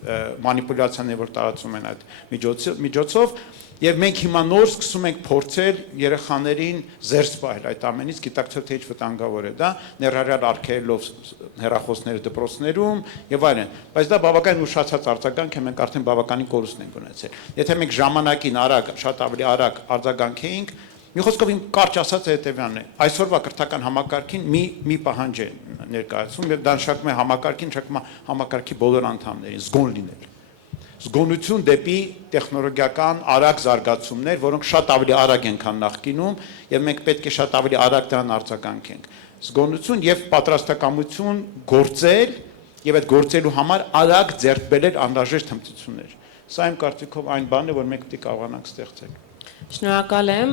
մանիպուլյացիաներ, որ տարածում են այդ միջոցով, եւ մենք հիմա նոր սկսում ենք փորձել երեխաներին զերծ պահել այդ ամենից, գիտակցել թե ինչ վտանգավոր է դա, ներառյալ արգելելով հեռախոսները դպրոցներում եւ այլն, բայց դա բավականին ուշացած արձագանք է, մենք արդեն բավականին կորուստ ենք ունեցել։ Եթե մենք ժամանակին արագ, շատ ավելի արագ արձագանքեինք, մի խոսքով իմ կարճ ասած հետևյալն է, այսօրվա կրթական համակարգին մի պահանջ է ներկայացում եւ դա նշանակում է համակարգին, նշանակում է համակարգի բոլոր անդամներին զգոն լինել։ Զգոնություն դեպի տեխնոլոգիական արագ զարգացումներ, որոնք շատ ավելի արագ են, քան նախկինում, եւ մենք պետք է շատ ավելի արագ դրան արձագանքենք։ Զգոնություն եւ պատրաստակամություն գործել եւ այդ գործելու համար արագ ձեռք բերել անհրաժեշտ հմտություններ։ Սա իմ կարծիքով այն բանն է, որ մենք պետք է կարողանանք ստեղծել։ Շնորհակալ եմ,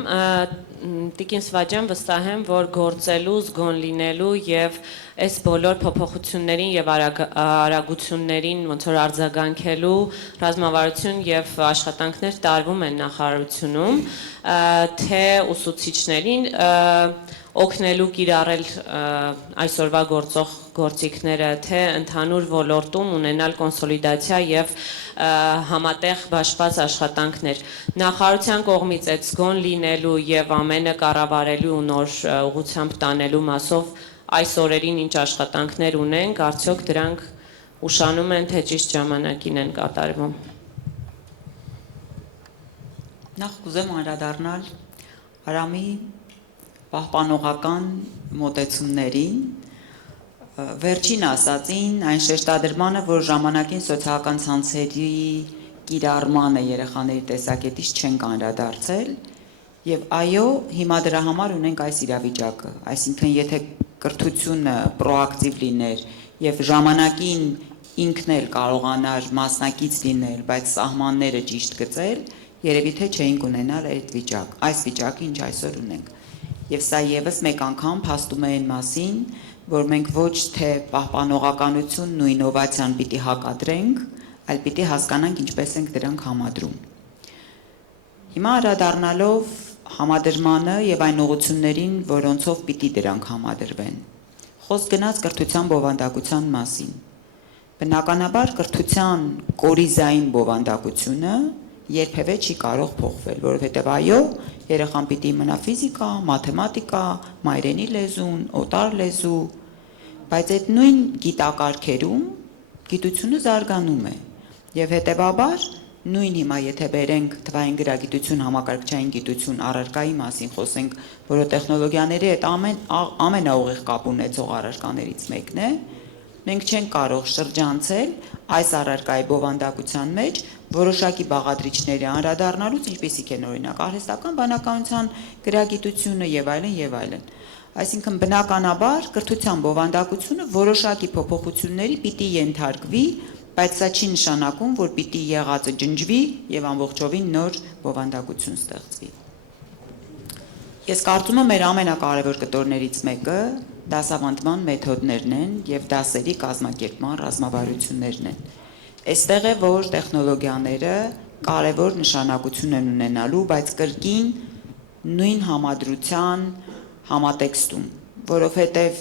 Տիկին Սվաջյան, վստահ եմ, որ գործելու, զգոն լինելու եւ այս բոլոր փոփոխություններին եւ արագություններին ոնց որ արձագանքելու ռազմավարություն եւ աշխատանքներ տարվում են նախարարությունում, թե ուսուցիչներին, օգնելու կիրառել այսօրվա գործող գործիքները, թե ընդհանուր ոլորտում ունենալ կոնսոլիդացիա եւ համատեղ բաշխված աշխատանքներ։ Նախարարության կողմից այդ զգոն լինելու եւ ամենը կառավարելու ու նոր ուղղությամբ տանելու մասով այս օրերին ինչ աշխատանքներ ունենք, արդյոք դրանք ուշանում են, թե ճիշտ ժամանակին են կատարվում։ Նախ կուզեմ անդրադառնալ Արամի պահպանողական մոտեցումներին, վերջին ասածին, այն շեշտադրմանը, որ ժամանակին սոցիալական ցանցերի կիրառմանը երեխաների տեսակետից չենք անդրադարձել, եւ այո, հիմա դրա համար ունենք այս իրավիճակը, այսինքն եթե կրթությունը պրոակտիվ լիներ եւ ժամանակին ինքն էլ կարողանար մասնակից լինել, բայց սահմանները ճիշտ գծել, երևի թե չէինք ունենալ այդ վիճակ, այս վիճակը ինչ այսօր ունենք։ Եվ սա եւս մեկ անգամ փաստում է այն մասին, որ մենք ոչ թե պահպանողականությունն ու ինովացիան պիտի հակադրենք, այլ պիտի հասկանանք ինչպես ենք դրանք համադրում։ Հիմա անդրադառնալով համադրմանը եւ այն ուղղություններին, որոնցով պիտի դրանք համադրվեն։ Խոսք գնաց կրթության բովանդակության մասին։ Բնականաբար կրթության կորիզային բովանդակությունը երբևէ չի կարող փոխվել, որովհետև այո, երեխան պիտի մնա ֆիզիկա, մաթեմատիկա, մայրենի լեզուն, օտար լեզու, բայց այդ նույն գիտակարգերում գիտությունը զարգանում է եւ հետեւաբար նույն հիմա եթե բերենք թվային գրագիտություն, համակարգչային գիտություն, առարկայի մասին խոսենք, որը տեխնոլոգիաների հետ ամենաուղիղ կապ ունեցող առարկաներից մեկն է, մենք չենք կարող շրջանցել այս առարկայի բովանդակության մեջ որոշակի բաղադրիչների անդրադառնալուց, ինչպիսիք են օրինակ արհեստական բանականության գրագիտությունը եւ այլն եւ այլն։ Այսինքն բնականաբար կրթության բովանդակությունը որոշակի փոփոխությունների պիտի ենթարկվի, բայց սա չի նշանակում, որ պիտի եղածը ջնջվի եւ ամբողջովին նոր բովանդակություն ստեղծվի։ Ես կարծում եմ մեր ամենակարևոր կտորներից մեկը դասավանդման մեթոդներն են եւ դասերի կազմակերպման ռազմավարություններն են։ Այստեղ է, որ տեխնոլոգիաները կարևոր նշանակություն են ունենալու, բայց կրկին նույն համադրության համատեքստում, որովհետև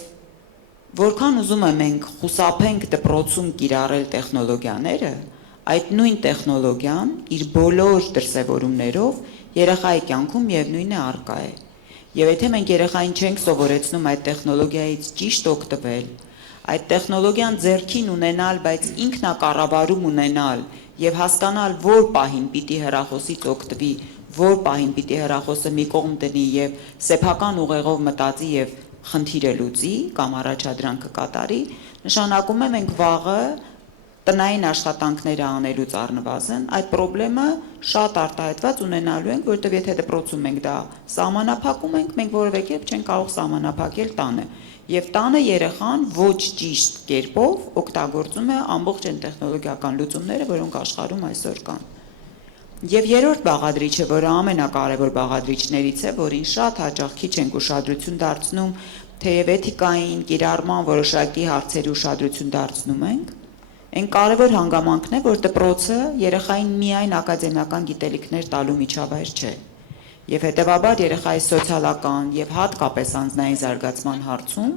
որքան ուզում եմ մենք խուսափենք դպրոցում կիրառել տեխնոլոգիաները, այդ նույն տեխնոլոգիան իր բոլոր դրսևորումներով երեխայի կյանքում միևնույն է առկա է։ Եվ եթե մենք երեխային չենք սովորեցնում այդ տեխնոլոգիայից ճիշտ օգտվել, այդ տեխնոլոգիան ձեռքին ունենալ, բայց ինքնակառավարում ունենալ եւ հասկանալ, որ պահին պիտի հեռախոսից օգտվի, որ պահին պիտի հեռախոսը մի կողմ դնի եւ սեփական ուղեղով մտածի եւ խնդիրը լուծի կամ առաջադրանքը կատարի, նշանակում է մենք վաղը տնային աշխատանքները անելուց առնվազն այդ խնդրը շատ արտահայտված ունենալու ենք, որովհետև եթե դպրոցում մենք դա սահմանափակում ենք, մենք որևէ կերպ չենք կարող սահմանափակել տանը։ Եվ տանը երեխան ոչ ճիշտ կերպով օգտագործում է ամբողջ այն տեխնոլոգիական լուծումները, որոնք աշխարհում այսօր կան։ Եվ երրորդ բաղադրիչը, որը ամենակարևոր բաղադրիչներից է, որին շատ հաճախ քիչ ենք ուշադրություն դարձնում, թեև էթիկային, կիրառման որոշակի հարցերի ուշադրություն դարձնում ենք, այն կարևոր հանգամանքն է, որ դպրոցը երեխային միայն ակադեմիական գիտելիքներ տալու միջավայր չէ։ Եվ հետևաբար երեխայի սոցիալական եւ հատկապես անձնային զարգացման հարցում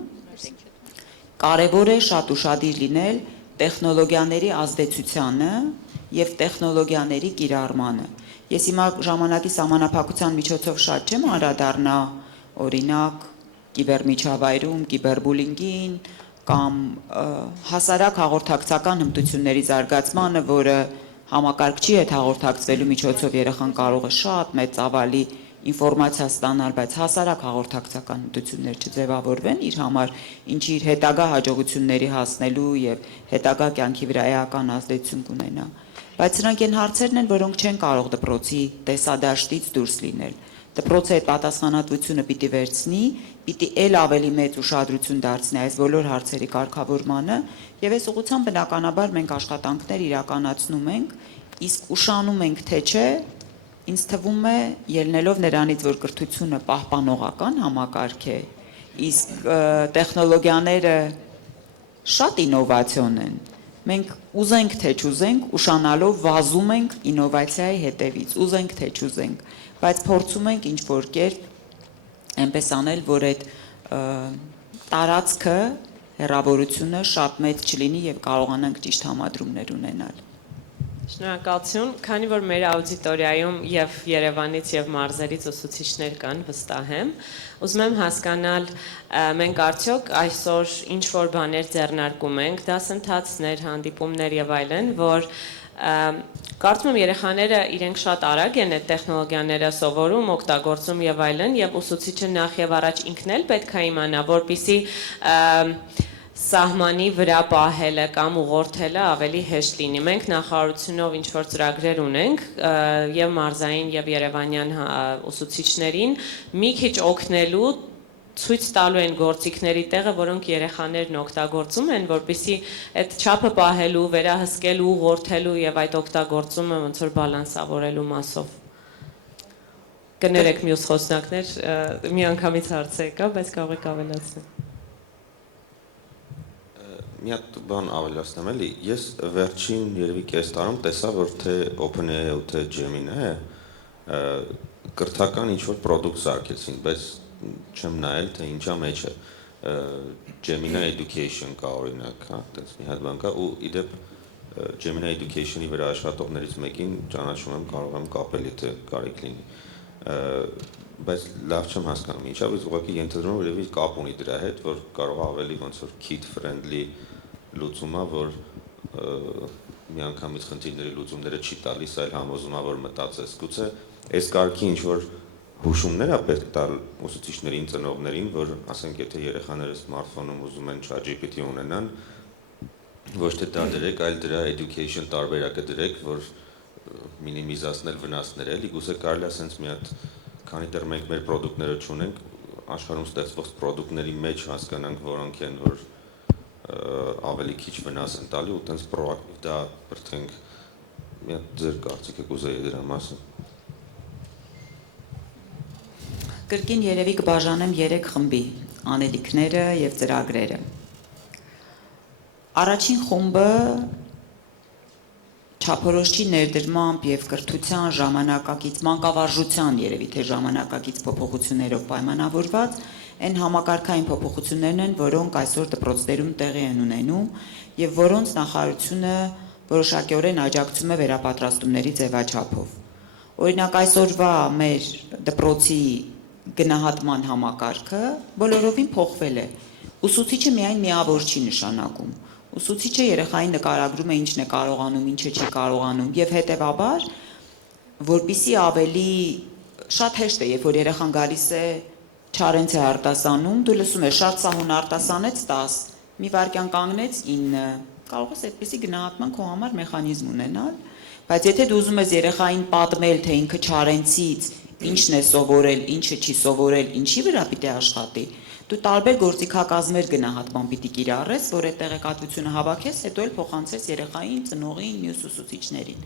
կարևոր է շատ ուշադիր լինել տեխնոլոգիաների ազդեցությանը եւ տեխնոլոգիաների կիրառմանը։ Ես հիմա ժամանակի սահմանափակության միջոցով շատ չեմ անդրադառնա օրինակ կիբերմիջավայրում կիբերբուլինգին կամ հասարակ հաղորդակցական հմտությունների զարգացմանը, որը համակարգչի հետ հաղորդակցվելու միջոցով երեխան կարող է շատ մեծ ծավալի ինֆորմացիա ստանալ, բայց հասարակ հաղորդակցական հմտություններ չձևավորվեն իր համար, ինչի իր հետագա հաջողությունների հասնելու եւ հետագա կյանքի վրա էական ազդեցություն կունենա։ Բայց սրանք այն հարցերն են, որոնք չեն կարող դպրոցի տեսադաշտից դուրս լինել։ Դպրոցը այդ պատասխանատվությունը պիտի վերցնի, պիտի ել ավելի մեծ ուշադրություն դարձնի այս բոլոր հարցերի կարգավորմանը, եւ այս ուղղությամբ բնականաբար մենք աշխատանքներ իրականացնում ենք, իսկ ուշանում ենք թե չէ, ինձ թվում է ելնելով նրանից, որ կրթությունը պահպանողական համակարգ է, իսկ տեխնոլոգիաները շատ ինովացիոն են։ Մենք ուզենք թե չուզենք, ուշանալով վազում ենք ինովացիայի հետևից, ուզենք թե չուզենք, բայց փորձում ենք ինչ-որ կերպ այնպես անել, որ այդ տարածքը, հեռավորությունը շատ մեծ չլինի եւ կարողանանք ճիշտ համադրումներ ունենալ։ Շնորհակալություն, քանի որ մեր աուդիտորիայում եւ Երևանից եւ մարզերից ուսուցիչներ կան, վստահ եմ, ուզում եմ հասկանալ, մենք արդյոք այսօր ինչ որ բաներ ձեռնարկում ենք, դասընթացներ, հանդիպումներ եւ այլն, որ կարծում եմ երեխաները իրենք շատ արագ են այդ տեխնոլոգիաները սովորում, օգտագործում եւ այլն, եւ ուսուցիչը նախ եւ առաջ ինքն էլ պետք է իմանա, որպեսզի սահմանի վրա պահելը կամ ուղղորդելը ավելի հեշտ լինի։ Մենք նախարարությունով ինչ որ ծրագրեր ունենք եւ մարզային եւ երևանյան ուսուցիչներին մի քիչ օգնելու, ցույց տալու են գործիքների տեղը, որոնք երեխաներն օգտագործում են, որպեսզի այդ չափը պահելու, վերահսկելու, ուղղորդելու եւ այդ օգտագործումը ոնց որ բալանսավորելու մասով։ Կներեք մյուս խոսնակներ, մի անգամից հարց եկա, բայց կարող եք ավելացնել։ Մի հատ բան ավելացնեմ էլի, ես վերջին երևի կես տարում տեսա, որ թե OpenAI ու թե Gemini կրթական ինչ-որ պրոդուկտ սարքեցին, բայց չեմ նայել, թե ինչա մեջ է, Gemini Education կա օրինակ, տենց մի հատ բան կա, ու իդեպ Gemini Education-ի վրա աշխատողներից մեկին ճանաչում եմ, կարող եմ կապել, եթե կարիք լինի, բայց լավ չեմ հասկանում, ինչա, բայց ուղղակի ենթադրում եմ, երևի կապ ունի դրա հետ, որ կարող ավելի ոնց որ kid-friendly լուծումա, որ մի անգամից խնդիրների լուծումները չի տալիս, այլ համոզում է, որ մտածես, գուցե այս կարգի ինչ-որ հուշումներ է պետք տալ ուսուցիչներին, ծնողներին, որ ասենք եթե երեխաները սմարթֆոնում ուզում են ChatGPT ունենան, ոչ թե դա դրեք, այլ դրա education տարբերակը դրեք, որ մինիմիզացնել վնասները, էլի գուցե կարելի է ասենց մի հատ, քանի դեռ մենք մեր պրոդուկտները չունենք, աշխարհում ստեղծված պրոդուկտների մեջ հասկանանք, որոնք են, որ ավելի քիչ վնաս են տալի ու տենց պրոակտիվ դա բրթենք, մի հատ ձեր կարծիքը կուզեի դրա մասին։ Կրկին երևի կբաժանեմ 3 խմբի՝ անելիքները եւ ծրագրերը։ Առաջին խումբը չափորոշչի ներդրմամբ եւ կրթության ժամանակակից մանկավարժության երևի թե ժամանակակից փոփոխություններով պայմանավորված այն համակարգային փոփոխություններն են, որոնք այսօր դպրոցներում տեղի են ունենում եւ որոնց նախարարությունը որոշակիորեն աջակցում է վերապատրաստումների ձևաչափով։ Օրինակ այսօրվա մեր դպրոցի գնահատման համակարգը բոլորովին փոխվել է։ Ուսուցիչը միայն միավոր չի նշանակում։ Ուսուցիչը երեխային նկարագրում է ինչն է կարողանում, ինչը չի կարողանում եւ հետեւաբար որpիսի ավելի շատ հեշտ է, երբ որ երեխան գալիս է Չարենց է արտասանում, դու լսում ես շատ սահուն արտասանեց 10, մի վայրկյան կանգնեց 9, կարող ես այդպեսի գնահատման քո համար մեխանիզմ ունենալ, բայց եթե դու ուզում ես երեխային պատմել, թե ինքը Չարենցից ինչն է սովորել, ինչը չի սովորել, ինչի վրա պիտի աշխատի, դու տարբեր գործիքակազմեր գնահատման պիտի կիրառես, որ այդ տեղեկատվությունը հավաքես, հետո էլ փոխանցես երեխային, ծնողին, մյուս ուսուցիչներին։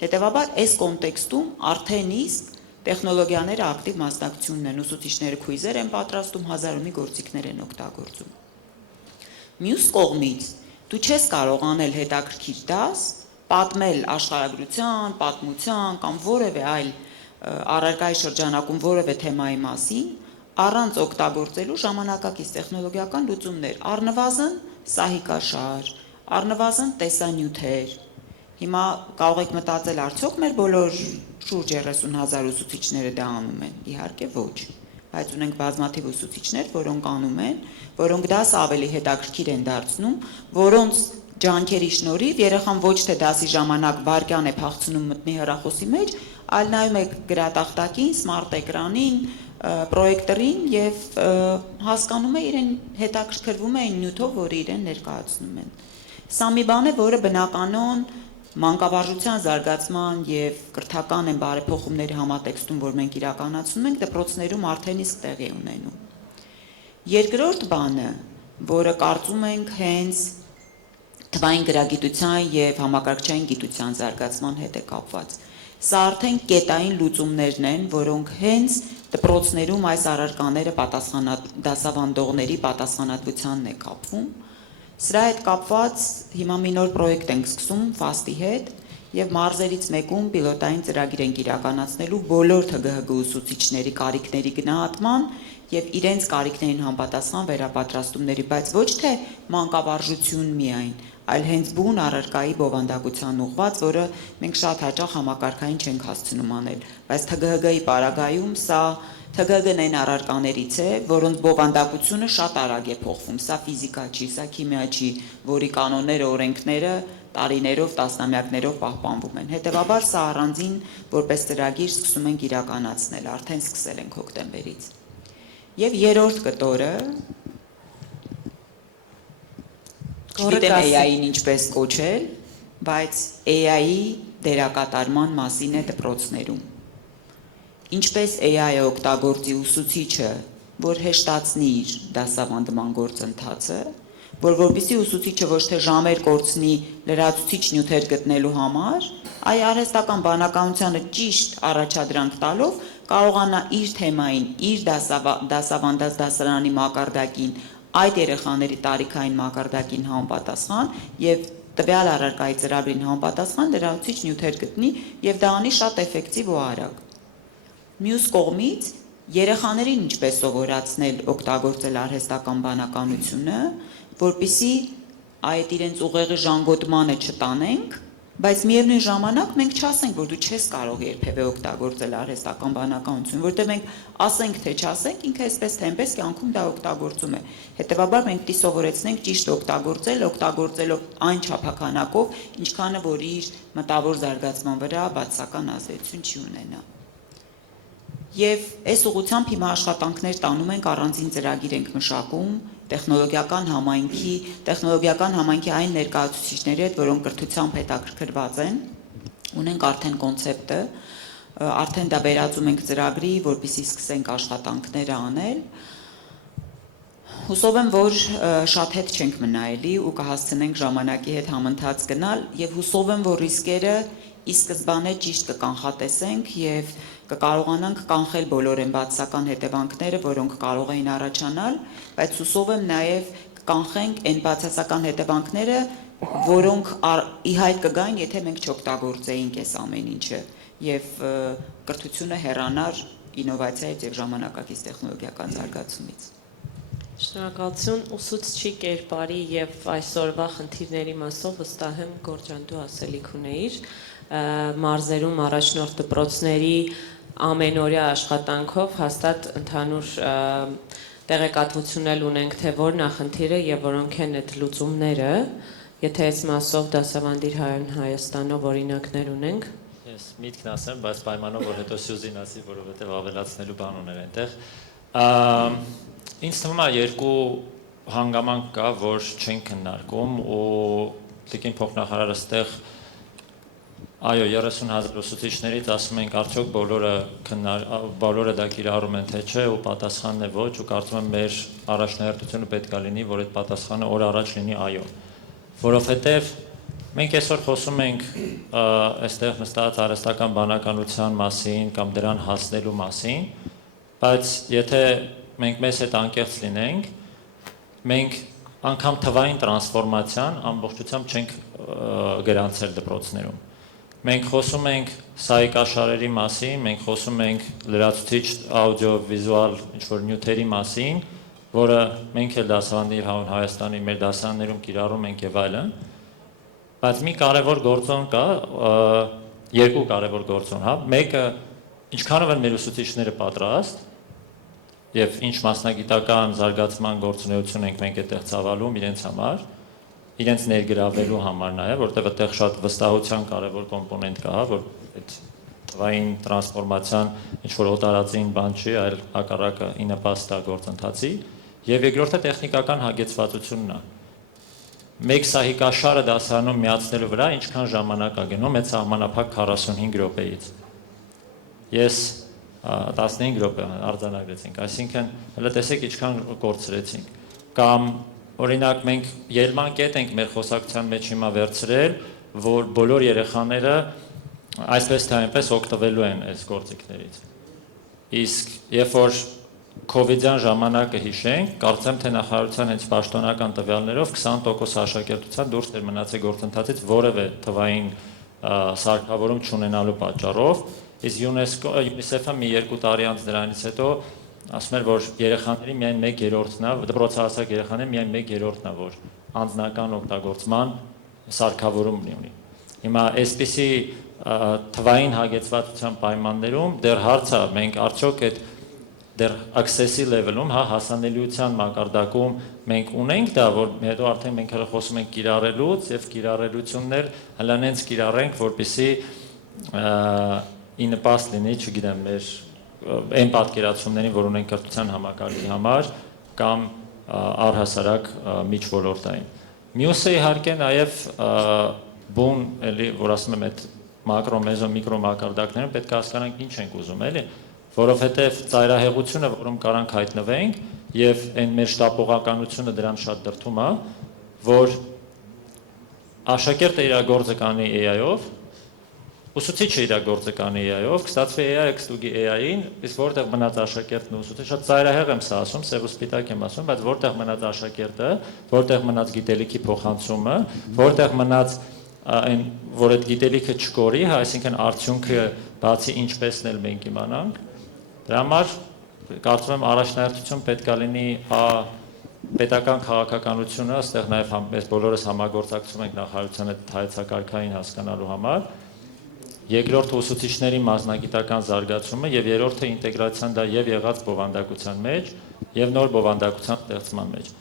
Հետևաբար այս կոնտեքստում արդեն իսկ տեխնոլոգիաները ակտիվ մասնակցությունն են, ուսուցիչները քույզեր են պատրաստում, հազար ու մի գործիքներ են օգտագործում։ Մյուս կողմից դու չես կարող անել հետաքրքիր դաս, պատմել աշխարհագրության, պատմության կամ որևէ այլ առարկայի շրջանակում որևէ թեմայի մասին, առանց օգտագործելու ժամանակակից տեխնոլոգիական լուծումներ, առնվազն սահիկաշար, առնվազն տեսանյութեր։ Հիմա կարող եք մտածել, արդյոք մեր բոլոր շուրջ 30,000 ուսուցիչները դա անում են։ Իհարկե ոչ, բայց ունենք բազմաթիվ ուսուցիչներ, որոնք անում են, որոնք դասը ավելի հետաքրքիր են դարձնում, որոնց ջանքերի շնորհիվ երեխան ոչ թե դասի ժամանակ վայրկյան է փախցնում մտնի հեռախոսի մեջ, այլ նայում է գրատախտակին, սմարտ էկրանին, պրոյեկտորին եւ հասկանում է իրեն հետաքրքրվում է այն նյութով, որը իրեն ներկայացնում են։ Սա մի բան է, որը բնականon մանկավարժության զարգացման եւ կրթական են բարեփոխումների համատեքստում, որ մենք իրականացնում ենք, դպրոցներում արդեն իսկ տեղի է ունենում։ Երկրորդ բանը, որը կարծում ենք հենց թվային գրագիտության եւ համակարգչային գիտության զարգացման հետ է կապված։ Սա արդեն կետային լուծումներն են, որոնք հենց դպրոցներում այս առարկաները դասավանդողների պատասխանատվությանն է կապվում։ Սրա հետ կապված հիմա մի նոր պրոյեկտ ենք սկսում FAST-ի հետ եւ մարզերից մեկում պիլոտային ծրագիր ենք իրականացնելու բոլոր ԹԳՀԳ ուսուցիչների կարիքների գնահատման եւ իրենց կարիքներին համապատասխան վերապատրաստումների, բայց ոչ թե մանկավարժություն միայն, այլ հենց բուն առարկայի բովանդակության ուղղված, որը մենք շատ հաճախ համակարգային չենք հասցնում անել, բայց ԹԳՀԳ-ի պարագայում սա ԹԳՀԳ-ն այն առարկաներից է, որոնց բովանդակությունը շատ արագ է փոխվում, սա ֆիզիկա չի, սա քիմիա չի, որի կանոնները, օրենքները տարիներով, տասնամյակներով պահպանվում են։ Հետևաբար սա առանձին որպես ծրագիր սկսում ենք իրականացնել, արդեն սկսել ենք հոկտեմբերից։ Եվ երրորդ կտորը չգիտեմ AI-ին ինչպես կոչել, բայց AI-ի դերակատարման մասին է դպրոցներում։ Ինչպես AI-ը օգտագործի ուսուցիչը, որ հեշտացնի իր դասավանդման գործընթացը, որպեսզի ուսուցիչը ոչ թե ժամեր կորցնի լրացուցիչ նյութեր գտնելու համար, այլ արհեստական բանականությանը ճիշտ առաջադրանք տալով կարողանա իր թեմային, իր դասավանդած դասարանի մակարդակին, այդ երեխաների տարիքային մակարդակին համապատասխան եւ տվյալ առարկայի ծրագրին համապատասխան լրացուցիչ նյութեր գտնի եւ դա անի շատ էֆեկտիվ ու արագ։ Մյուս կողմից երեխաներին ինչպես սովորացնել օգտագործել արհեստական բանականությունը, որպեսզի այդ իրենց ուղեղի ժանգոտմանը չտանենք, բայց միևնույն ժամանակ մենք չասենք, որ դու չես կարող երբևէ օգտագործել արհեստական բանականություն, որտեղ մենք ասենք թե չասենք, ինքը այսպես թե այնպես կյանքում դա օգտագործում է։ Հետևաբար մենք պիտի սովորեցնենք ճիշտ օգտագործելով այն չափականակով, ինչքանը որ իր մտավոր զարգացման վրա բացասական ազդեցություն չի ունենա։ Եվ այս ուղղությամբ հիմա աշխատանքներ տանում ենք, առանձին ծրագիր ենք մշակում տեխնոլոգիական համայնքի այն ներկայացուցիչների հետ, որոնք կրթությամբ հետաքրքրված են, ունենք արդեն կոնցեպտը, արդեն դա վերածում ենք ծրագրի, որպեսզի սկսենք աշխատանքները անել։ Հուսով եմ, որ շատ հետ չենք մնա էլի ու կհասցնենք ժամանակի հետ համընթաց գնալ եւ հուսով եմ, որ ռիսկերը ի սկզբանե ճիշտ կկանխատեսենք եւ կկարողանանք կանխել բոլոր այն բացասական հետևանքները, որոնք կարող էին առաջանալ, բայց հուսով եմ նաև կանխենք այն բացասական հետևանքները, որոնք ի հայտ կգային, եթե մենք չօգտագործեինք այս ամեն ինչը եւ կրթությունը հեռանար ինովացիայից եւ ժամանակակից տեխնոլոգիական զարգացումից։ Շնորհակալություն ուսուցչի կերպարի եւ այսօրվա խնդիրների մասով վստահ եմ Գորջան դու ասելիք ունեիր մարզերում առաջնորդ դպրոցների ամենօրյա աշխատանքով հաստատ ընդհանուր տեղեկատվություն ունենք, թե որ նախնդիրը եւ որոնք են այդ լուծումները, եթե այս մասով դասավանդիր Հայաստանով օրինակներ ունենք։ Ես միտքն ասեմ, բայց պայմանով որ հետո Սյուզին ասի, որովհետեւ ավելացնելու բան ուներ այնտեղ։ Ինձ թվում է երկու հանգամանք կա, որ չեն քննարկում ու Տիկին փոխնախարարը ստեղ այո 30,000 ուսուցիչներից ասում ենք արդյոք բոլորը դա կիրառում են թե չէ ու պատասխանն է ոչ ու կարծում եմ մեր առաջնահերթությունը պետք է լինի, որ այդ պատասխանը օր առաջ լինի այո, որովհետև մենք այսօր խոսում ենք այստեղ նստած արհեստական բանականության մասին կամ դրան հասնելու մասին, բայց եթե մենք մեզ հետ անկեղծ լինենք, մենք անգամ թվային տրանսֆորմացիան ամբողջությամբ չենք գրանցել դպրոցներում։ Մենք խոսում ենք սայիկաշարերի մասին, մենք խոսում ենք լրացուցիչ աուդիո-վիզուալ ինչ-որ նյութերի մասին, որը մենք էլ դասավանդի Հայաստանի մեր դասարաններում կիրառում ենք եւ այլն, բայց մի կարևոր գործոն կա, երկու կարևոր գործոն, հա, մեկը ինչքանով են մեր ուսուցիչները պատրաստ եւ ինչ մասնագիտական զարգացման գործունեություն ենք մենք այդտեղ ցավալում իրենց համար, իրենց ներգրավելու համար նաև, որտեղ այդտեղ շատ վստահության կարևոր կոմպոնենտ կա, որ այդ թվային տրանսֆորմացիան ինչ-որ օտարածին բան չի, այլ հակառակը ի նպաստ է գործընթացի, եւ երկրորդը տեխնիկական հագեցվածությունն է։ Մեկ սահիկաշարը դասարանում միացնելու վրա ինչքան ժամանակ է գնում, այդ սահմանափակ 45 րոպեից։ Ես 15 րոպե արձանագրեցինք, այսինքն հələ տեսեք ինչքան կորցրեցինք։ Կամ օրինակ մենք ելման կետ ենք մեր խոսակցության մեջ հիմա վերցրել, որ բոլոր երեխաները այսպես թե այնպես օգտվելու են այս գործիքներից։ Իսկ երբ որ Կովիդյան ժամանակը հիշենք, կարծեմ թե նախարարության հենց պաշտոնական տվյալներով 20% աշակերտության դուրս էր մնացել գործընթացից որևէ թվային սարքավորում չունենալու պատճառով, իսկ UNICEF-ը մի 2 տարի անց դրանից հետո ասում էր, որ երեխաների միայն 1/3-ն է, դպրոցահասակ երեխաների միայն 1/3-ն է, որ անձնական օգտագործման սարքավորում ունի։ Հիմա այսպիսի թվային հագեցվածության պայմաններում դեռ հարց է, մենք արդյոք այդ դեռ access-ի level-ում, հասանելիության մակարդակում մենք ունենք դա, որ հետո արդեն մենք հələ խոսում ենք կիրառելուց եւ կիրառելություններ հəլանենց կիրառենք, որպեսզի ի նպաստ լինի, չգիտեմ, մեր այն պատկերացումներին, որ ունենք կրթության համակարգի համար կամ առհասարակ միջոլորտային։ Մյուսը իհարկե նաև բուն, էլի, որ ասում եմ, այդ մակրո, մեզո, միկրո մակարդակներում պետք է հասկանանք ինչ ենք ուզում, էլի, որովհետև ծայրահեղությունը, որում կարանք հայտնվենք, եւ այն մեր շտապողականությունը դրան շատ դրդում է, որ աշակերտը իր գործը կանի AI-ով, ուսուցիչը իր գործը կանի AI-ով, կստացվի AI-ը կստուգի AI-ին, իսկ որտեղ մնաց աշակերտն ու ուսուցիչը, շատ ծայրահեղ եմ սա ասում, սև ու սպիտակ եմ ասում, բայց որտեղ մնաց աշակերտը, որտեղ մնաց գիտելիքի փոխանցումը, որտեղ մնաց այն, որ այդ գիտելիքը չկորի, այսինքն արդյունքը բացի ինչպեսն էլ մենք իմանանք, դրա համար կարծում եմ առաջնահերթություն պետք է լինի պետական քաղաքականությունը, այստեղ նաև mēs բոլորս համագործակցում ենք նախարարության հետ հայեցակարգային հասկանալու համար, երկրորդը ուսուցիչների մասնագիտական զարգացումը եւ երրորդը ինտեգրացիան դա եւ եղած բովանդակության մեջ եւ նոր բովանդակության ստեղծման մեջ,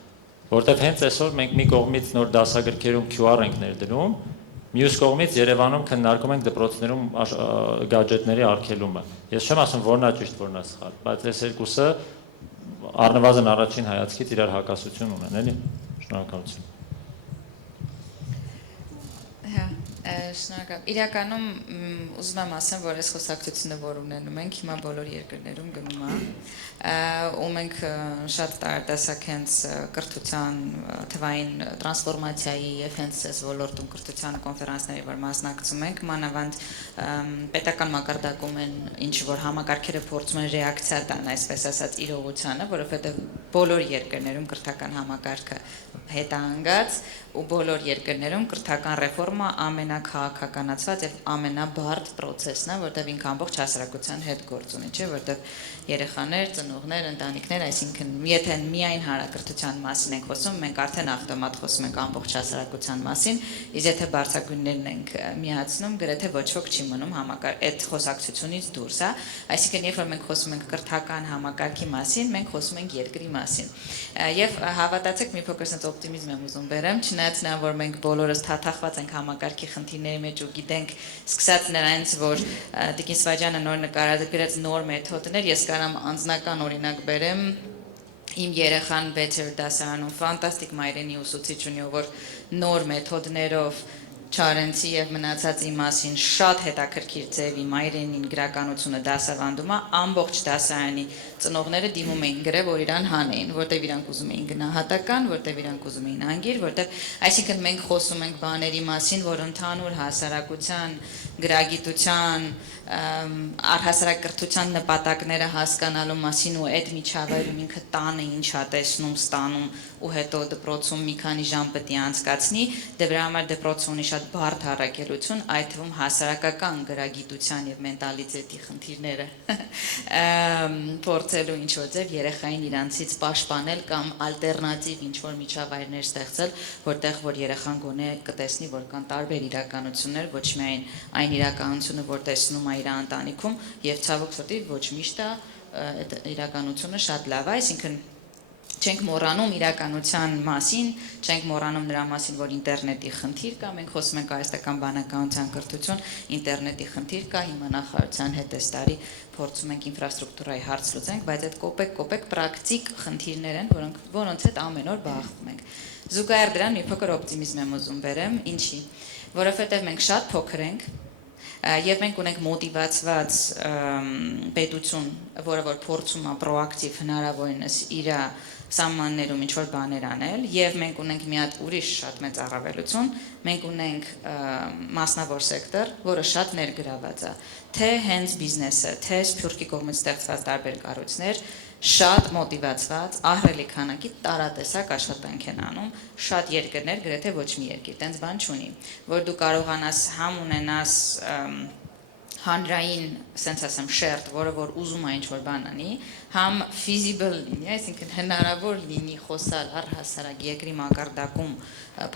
որտեղ հենց այսօր մենք մի կողմից նոր դասագրքերում QR ենք ներդրում, մյուս կողմից Երևանում քննարկում ենք դպրոցներում գadgetների արգելումը։ Ես չեմ ասում որն է ճիշտ, որն է սխալ, բայց այս երկուսը առնվազն առաջին հայացքից իրար հակասություն ունեն, էլի։ Շնորհակալություն։ Շնորհակալ։ Իրականում ուզում եմ ասեմ, որ այս խոսակցությունը, որ ունենում ենք, հիմա բոլոր երկրներում գնում է, ու մենք շատ տարատեսակ հենց կրթության թվային տրանսֆորմացիայի եւ հենց այս ոլորտում կրթության կոնֆերանսների, որ մասնակցում ենք, մանավանդ պետական մակարդակում են ինչ որ համակարգերը փորձում են ռեակցիա տան, այսպես ասած, իրողությանը, որովհետեւ բոլոր երկրներում կրթական համակարգը հետանգած ու բոլոր երկրներում կրթական ռեֆորմա ամենակաղաքականացված եւ ամենաբարդ process-ն է, որտեղ ինքը ամբողջ հասարակության հետ գործ ունի, չէ՞, որտեղ երեխաներ, ծնողներ, ընտանիքներ, այսինքն եթե միայն հանրակրթության մասին ենք խոսում, մենք արդեն ավտոմատ խոսում ենք ամբողջ հասարակության մասին, իսկ եթե բարձրագույններն ենք միացնում, գրեթե ոչ ոք չի մնում այդ խոսակցությունից դուրս, հա, այսինքն երբ որ մենք խոսում ենք կրթական համակարգի մասին, մենք խոսում ենք երկրի մասին։ Եվ հավատացեք, մի փոքր sense օպտիմիզմ եմ ուզում բերեմ, չնայած նա որ մենք բոլորս թաթախված ենք համակարգի խնդիրների մեջ ու գիտենք, սկսած նրանից, որ Տիկին Սվաջյանը նոր նկարագրեց նոր մեթոդներ, ես կարամ անձնական օրինակ բերեմ, իմ երեխան 6-րդ դասարանում ֆանտաստիկ մայրենի ուսուցիչ ունի, որ նոր մեթոդներով Չարենցի եւ մնացածի մասին շատ հետաքրքիր ձևի մայրենին գրականությունը դասավանդում է, ամբողջ դասարանի ծնողները դիմում էին գրել, որ իրան հանեին, որտեվ իրանք ուզում էին գնահատական, որտեվ իրանք ուզում էին անգիր, որտեվ այսինքն մենք խոսում ենք բաների մասին, որ ընդհանուր հասարակության գրագիտության, առհասարակ կրթության նպատակները հասկանալու մասին ու այդ միջավայրում ինքը տանը ինչ է տեսնում, ստանում ու հետո դպրոցում մի քանի ժամ պետք է անցկացնի, դրա համար դպրոցը ունի շատ բարդ առաքելություն, այդ թվում հասարակական գրագիտության եւ մենտալիտետի խնդիրները փորձելու ինչ որ ձև երեխային իրանցից պաշտպանել կամ ալտերնատիվ ինչ որ միջավայրներ ստեղծել, որտեղ որ երեխան գոնե կտեսնի, որ կան տարբեր իրականություններ, ոչ միայն այն իրականությունը, որ տեսնում է իր ընտանիքում, եւ ցավոք սրտի ոչ միշտ այդ իրականությունը շատ լավ է, այսինքն չենք մոռանում իրականության մասին, չենք մոռանում նրա մասին, որ ինտերնետի խնդիր կա, մենք խոսում ենք արհեստական բանականության կրթություն, ինտերնետի խնդիր կա, հիմա նախարարության հետ այս տարի փորձում ենք ինֆրաստրուկտուրայի հարց լուծենք, բայց այդ կոպեկ պրակտիկ խնդիրներ են, որոնց հետ ամեն օր բախվում ենք։ Զուգահեռ դրան մի փոքր օպտիմիզմ եմ ուզում բերեմ, ինչի, որովհետև մենք շատ փոքր ենք, եւ մենք ունենք մոտիվացված պետություն, որը որ փորձում է պրոակտիվ հնարավորինս իր սահմաններում ինչ որ բաներ անել, եւ մենք ունենք մի հատ ուրիշ շատ մեծ առավելություն, մենք ունենք մասնավոր սեկտոր, որը շատ ներգրաված է, թե հենց բիզնեսը, թե Սփյուռքի կողմից ստեղծված տարբեր կառույցներ շատ մոտիվացված, ահռելի քանակի տարատեսակ աշխատանք են անում, շատ երկրներ, գրեթե ոչ մի երկիր, տենց բան չունի, որ դու կարողանաս համ ունենաս հանրային, ասենց ասեմ, շերտ, որը որ ուզում է ինչ-որ բան անի, համ feasible լինի, այսինքն հնարավոր լինի խոսալ առհասարակ երկրի մակարդակում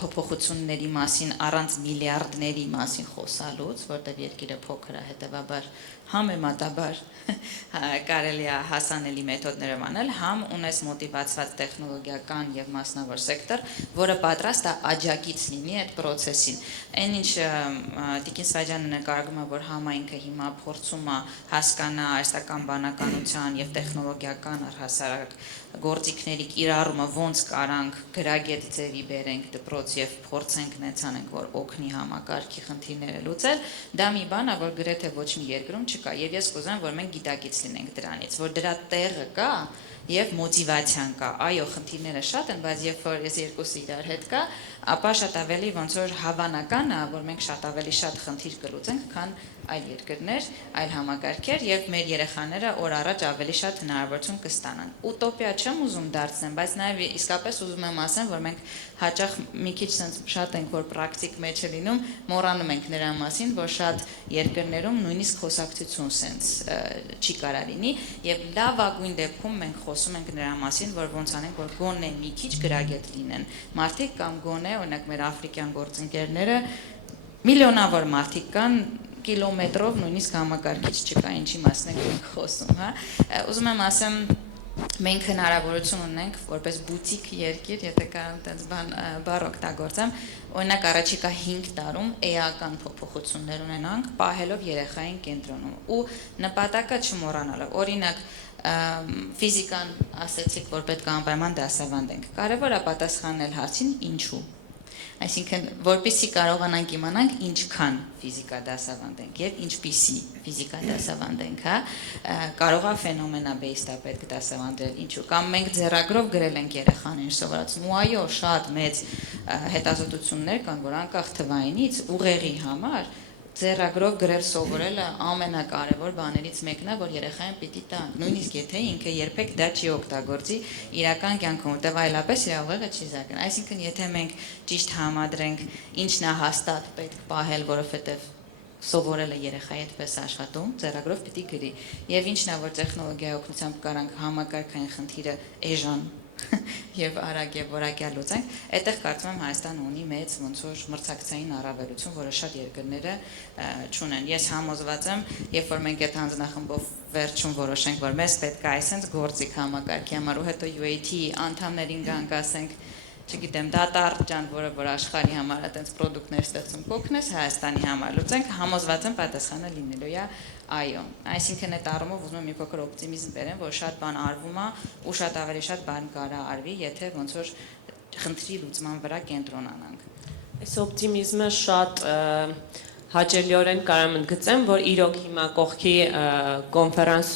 փոփոխությունների մասին առանց միլիարդների մասին խոսալուց, որտեղ երկիրը փոքր է, հետևաբար համեմատաբար կարելի է հասանելի մեթոդներով անել, համ ունես մոտիվացված տեխնոլոգիական եւ մասնավոր սեկտոր, որը պատրաստ է աջակից լինի այդ process-ին։ Այն ինչ Տիկին Սվաջյանը նկարագրում է, որ համայնքը հիմա փորձում է հասկանա արհեստական բանականության եւ տեխնոլոգիական առհասարակ գործիքների կիրառումը ոնց կարանք գրագետ ձևի բերենք դպրոց եւ փորձենք նեցանենք, որ օգնի համակարգի խնդիրները լուծել, դա մի բան է, որ գրեթե ոչ մի երկրում չկա, եւ ես կուզեմ, որ մենք գիտակից լինենք դրանից, որ դրա տեղը կա եւ մոտիվացիան կա։ Այո, խնդիրները շատ են, բայց երբ որ ես երկուսը իրար հետ կա, ապա շատ ավելի ոնց որ հավանական է, որ մենք շատ ավելի շատ խնդիր կլուծենք, քան այլ երկրներ, այլ համակարգեր եւ մեր երեխաները օր առաջ ավելի շատ հնարավորություն կստանան։ Ուտոպիա չեմ ուզում դարձնել, բայց նաեւ իսկապես ուզում եմ ասեմ, որ մենք հաճախ մի քիչ sense շատ ենք, որ պրակտիկ մեջ է լինում, մոռանում ենք նրա մասին, որ շատ երկրներում նույնիսկ խոսակցություն sense չի կարա լինի եւ լավագույն դեպքում մենք խոսում ենք նրա մասին, որ ոնց անենք, որ գոնե մի քիչ գրագետ լինեն մարդիկ կամ գոնե օրինակ մեր աֆրիկյան գործընկերները միլիոնավոր մարդիկ կան կիլոմետրով նույնիսկ համակարգիչ չկա, ինչի մասին ենք մենք խոսում, հա։ Ուզում եմ ասեմ, մենք հնարավորություն ունենք որպես բուտիկ երկիր, եթե կարամ այդպես բառ օգտագործեմ, օրինակ առաջիկա 5 տարում էական փոփոխություններ ունենանք, պահելով երեխային կենտրոնում ու նպատակը չմոռանալով։ Օրինակ ֆիզիկան ասեցիք, որ պետք է անպայման դասավանդենք։ Կարևոր է պատասխանել հարցին ինչու։ Այսինքն, որպեսզի կարողանանք իմանանք ինչքան ֆիզիկա դասավանդենք եւ ինչպիսի ֆիզիկա դասավանդենք, հա, կարող է ֆենոմենաբեյստ պետք դասավանդել, ինչու կամ մենք ձեռագրով գրել ենք երեխաներին սովորացնում, ու այո, շատ մեծ հետազոտություններ կան, որ անկախ թվայինից ուղեղի համար ձեռագրով գրել սովորելը ամենակարևոր բաներից մեկն է, որ երեխային պիտի տա, նույնիսկ եթե ինքը երբեք դա չի օգտագործի իրական կյանքում, որտեղ այլապես իր ուղեղը չի զարգանա։ Այսինքն, եթե մենք ճիշտ համադրենք ինչն է հաստատ պետք պահել, որովհետև սովորելը երեխայի այդպես աշխատում, ձեռագրով պիտի գրի։ Եվ ինչն է, որ տեխնոլոգիայի օգնությամբ կարանք համակարգային խնդիրը էժան եւ արագ եւ որակյալ լուծենք, այդտեղ կարծում եմ Հայաստանը ունի մեծ ոնց որ մրցակցային առավելություն, որը շատ երկրները չունեն։ Ես համոզված եմ, երբ որ մենք այդ հանձնախմբով վերջում որոշենք, որ մեզ պետք է այսպես գործիք համակարգի համար ու հետո UAT անդամներին գանք ասենք, չգիտեմ, դատարկ ջան, որ աշխարհի համար այդպես պրոդուկտներ ստեղծում կօգնես Հայաստանի համար լուծենք, համոզված եմ պատասխանը լինելու է այո։ Այսինքն այդ առումով ուզում եմ մի փոքր օպտիմիզմ բերեմ, որ շատ բան արվում է ու շատ ավելի շատ բան կարա արվի, եթե ոնց որ խնդրի լուծման վրա կենտրոնանանք։ Այս օպտիմիզմը շատ հաճելիորեն կարամ ընդգծեմ, որ իրոք հիմա կողքի կոնֆերանս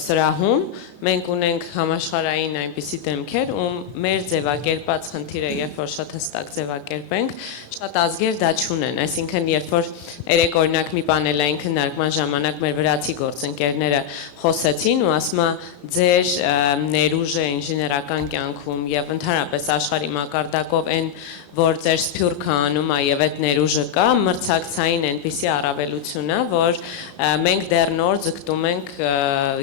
սրահում մենք ունենք համաշխարհային այնպիսի դեմքեր, ու մեր ձևակերպած խնդիրը, երբ որ շատ հստակ ձևակերպենք, շատ ազգեր դա չունեն, այսինքն երբ որ երեք օրինակ մի պանելային քննարկման ժամանակ մեր վրացի գործընկերները խոսեցին ու ասում է ձեր ներուժը ինժեներական կյանքում եւ ընդհանրապես աշխարհի մակարդակով այն որ ձեր սփյուռքը անում է եւ այդ ներուժը կա, մրցակցային այնպիսի առավելություն է, որ մենք դեռ նոր ձգտում ենք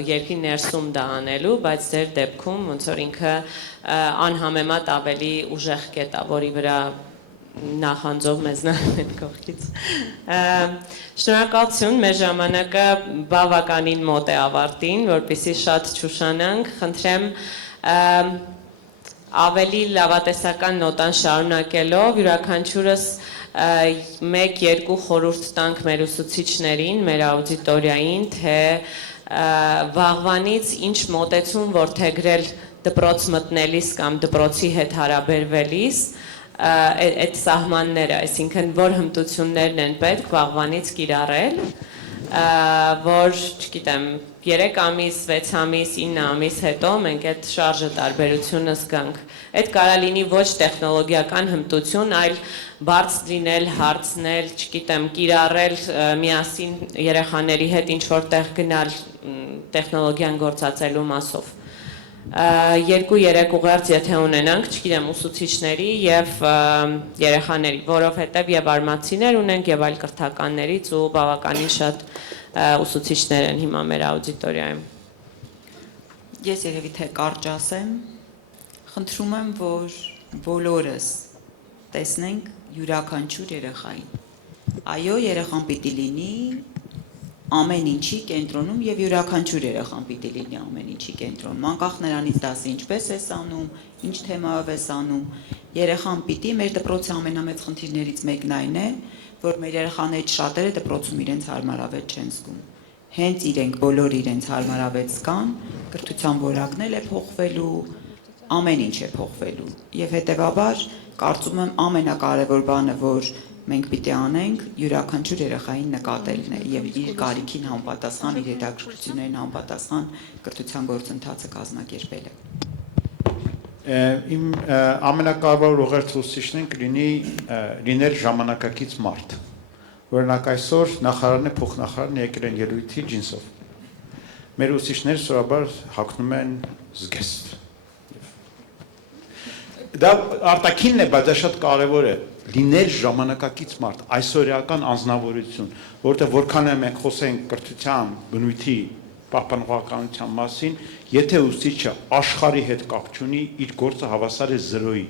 երկրի ներսում դա անելու, բայց ձեր դեպքում ոնց որ ինքը անհամեմատ ավելի ուժեղ կետ է, որի վրա նախանձով մեզ նայեն կողքից։ Շնորհակալություն, մեր ժամանակը բավականին մոտ է ավարտին, որպեսզի շատ չուշանանք, խնդրեմ ավելի լավատեսական նոտան շարունակելով յուրաքանչյուրս 1-2 խորհուրդ տանք մեր ուսուցիչներին, մեր աուդիտորիային, թե վաղվանից ինչ մոտեցում որդեգրել դպրոց մտնելիս կամ դպրոցի հետ հարաբերվելիս այդ սահմանները, այսինքն որ հմտություններն են պետք վաղվանից կիրառել, որ, չգիտեմ, 3 ամիս, 6 ամիս, 9 ամիս հետո մենք այդ շարժը տարբերությունը զգանք։ Այդ կարա լինի ոչ տեխնոլոգիական հմտություն, այլ բարձ լինել, հարցնել, չգիտեմ, կիրառել միասին երեխաների հետ ինչ-որ տեղ գնալ տեխնոլոգիան գործածելու մասով։ 2-3 ուղերձ եթե ունենանք, չգիտեմ, ուսուցիչների եւ երեխաների, որովհետեւ եւ արմատցիներ ունենք եւ այլ կրթականներից ու բավականին շատ ուսուցիչներ են հիմա մեր աուդիտորիայում։ Ես երևի թե կարճ ասեմ, խնդրում եմ, որ բոլորս տեսնենք յուրաքանչյուր երեխային։ Այո, երեխան պիտի լինի ամեն ինչի կենտրոնում եւ յուրաքանչյուր երեխան պիտի լինի ամեն ինչի կենտրոնում, անկախ նրանից դասը ինչպես է անում, ինչ թեմայով է անում, երեխան պիտի մեր դպրոցի ամենամեծ խնդիրներից մեկն այն է, որ մեր երեխաներից շատերը դպրոցում իրենց հարմարավետ չեն զգում։ Հենց իրենք բոլոր իրենց հարմարավետ զգան, կրթության որակն է փոխվելու, ամեն ինչ է փոխվելու եւ հետեւաբար կարծում եմ ամենակարևոր բանը, որ մենք պիտի անենք յուրաքանչյուր երեխային նկատելն է եւ իր կարիքին համապատասխան, իր հետաքրքրություններին համապատասխան կրթության գործընթացը կազմակերպելը։ Իմ ամենակարևոր ուղերձուսիչն կլինի լինել ժամանակակից մարդ։ Օրինակ այսօր նախարարն է փոխնախարարն եկել են ելույթի ջինսով։ Մեր ուսուցիչները սովորաբար հագնում են զգեստ։ Դա արտաքինն է, բայց դա շատ կարևոր է։ Լինել ժամանակակից մարդ, այսօրական անձնավորություն, որտեղ որքան է մենք խոսենք կրթության, բնույթի, պահպանողականության մասին, եթե ուսուցիչը աշխարհի հետ կապ չունի, իր գործը հավասար է 0-ի։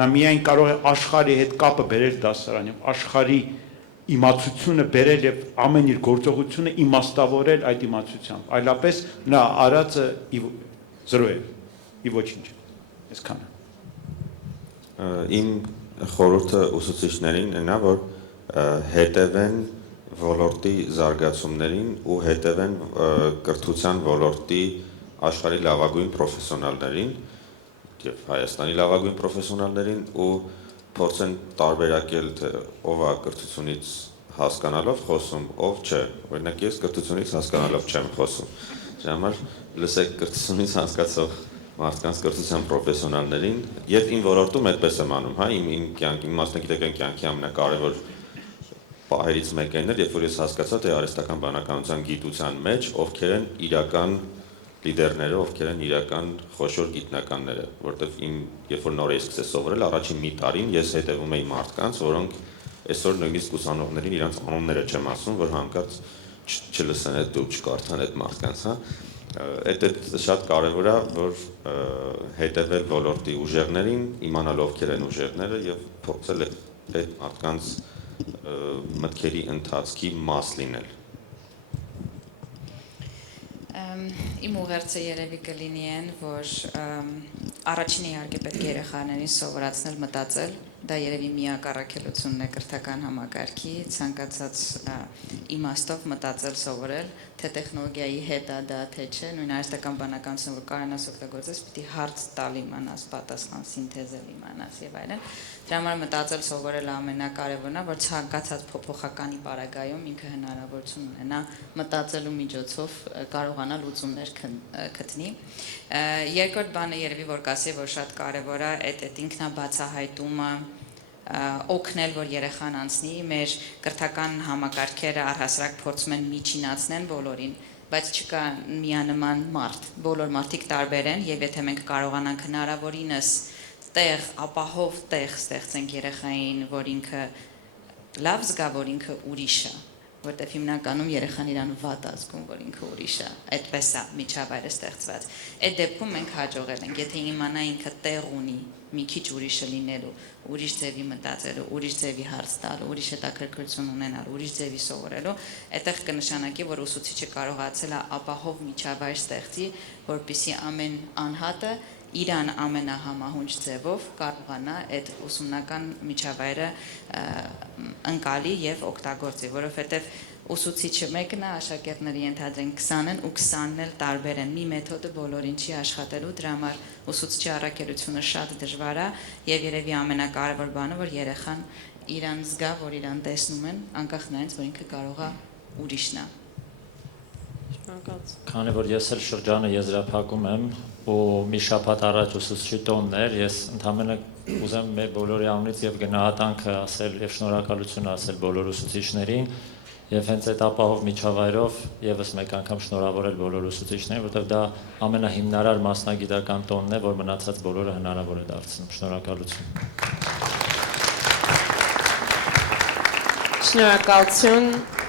Նա միայն կարող է աշխարհի հետ կապը բերել դասարանին, աշխարհի իմացությունը բերել եւ ամեն իր գործողությունը իմաստավորել այդ իմացությամբ։ Այլապես նա արածը 0 է, ի ոչինչ։ Այսքանը։ Իմ խորհուրդը ուսուցիչներին այնա, որ հետևեն ոլորտի զարգացումներին ու հետևեն կրթության ոլորտի աշխարհի լավագույն պրոֆեսիոնալներին եւ Հայաստանի լավագույն պրոֆեսիոնալներին ու փորձեն տարբերակել թե ով է կրթությունից հասկանալով խոսում, ով չէ։ Օրինակ ես կրթությունից հասկանալով չեմ խոսում։ Դրա համար լսեք կրթությունից հասկացող մարդկանց կրթության պրոֆեսիոնալներին եւ իմ ոլորտում այդպես եմ անում, հա, իմ կյանքի, իմ մասնագիտական կյանքի ամենակարևոր պահերից մեկն էր, երբ որ ես հասկացա, թե արհեստական բանականության գիտության մեջ ովքեր են իրական լիդերները, ովքեր են իրական խոշոր գիտնականները, որտեվ իմ երբ որ նոր էի սկսել սովորել, առաջին մի տարին ես հետևում էի մարդկանց, որոնք այսօր նույնիսկ ուսանողներին իրանց անունները չեմ ասում, որ հանկարծ չլսեն այդ ու չկարդան այդ մարդկանց, հա։ Այդ շատ կարևոր է, որ հետևել ոլորտի ուժերներին, իմանալ ովքեր են ուժերները եւ փորձել այդ մարդկանց մտքերի ընթացքի մաս լինել։ Իմ ուղերձը երևի կլինի են, որ առաջին իհարկե պետք է երեխաներին սովորացնել մտածել, դա երևի միակ առաքելությունն է կրթական համակարգի, ցանկացած իմաստով մտածել սովորել, թե տեխնոլոգիայի հետ է դա թե չէ, նույն արհեստական բանականությունը, որ կարողանաս օգտագործես, պիտի հարց տալ իմանաս, պատասխան սինթեզել իմանաս եւ այլն։ Դրա համար մտածել սովորելը ամենակարևորն է, որ ցանկացած փոփոխականի պարագայում ինքը հնարավորություն ունենա մտածելու միջոցով կարողանալ լուծումներ գտնի։ Երկրորդ բանը երևի որ կասի, որ շատ կարևոր է այդ ինքնաբացահայտումը օգնել, որ երեխան անցնի, մեր կրթական համակարգերը առհասարակ փորձում են միջինացնեն բոլորին, բայց չկա միանման մարդ, բոլոր մարդիկ տարբեր են եւ եթե մենք կարողանանք հնարավորինս տեղ, ապահով տեղ ստեղծենք երեխային, որ ինքը լավ զգա, որ ինքը ուրիշ է, որտեվ հիմնականում երեխան իրան վատ ազգում, որ ինքը ուրիշ է, այդպես է միջավայրը ստեղծված։ Այդ դեպքում մենք հաջողել ենք, եթե իմանա ինքը տեղ ունի մի քիչ ուրիշը լինելու, ուրիշ ձևի մտածելու, ուրիշ ձևի հարց տալու, ուրիշ հետաքրքրություն ունենալու, ուրիշ ձևի սովորելու, այդտեղ կնշանակի, որ ուսուցիչը կարողացել է ապահով միջավայր ստեղծի, որպեսզի ամեն անհատը իրան ամենահամահունչ ձևով կարողանա այդ ուսումնական միջավայրը ընկալի եւ օգտագործի, որովհետեւ ուսուցիչը մեկն է, աշակերտների ենթադրենք 20 են ու 20-ն էլ տարբեր են։ Մի մեթոդը բոլորին չի աշխատելու, դրա համար ուսուցչի առաքելությունը շատ դժվար է եւ երևի ամենակարևոր բանը, որ երեխան իրան զգա, որ իրան տեսնում են, անկախ նրանից, որ ինքը կարող է ուրիշն է։ Քանի որ ես էլ շրջանը եզրափակում եմ ու մի շաբաթ առաջ ուսուցչի տոնն էր, ես ընդհանրապես ուզեմ մեր բոլորի անունից եւ գնահատանքը ասել եւ շնորհակալություն ասել բոլոր ուսուցիչներին Եվ հենց այդ ապահով միջավայրով եւս մեկ անգամ շնորհավորել բոլոր ուսուցիչներին, որովհետեւ դա ամենահիմնարար մասնագիտական տոնն է, որ մնացած բոլորը հնարավոր է դարձնում։ Շնորհակալություն։ Շնորհակալություն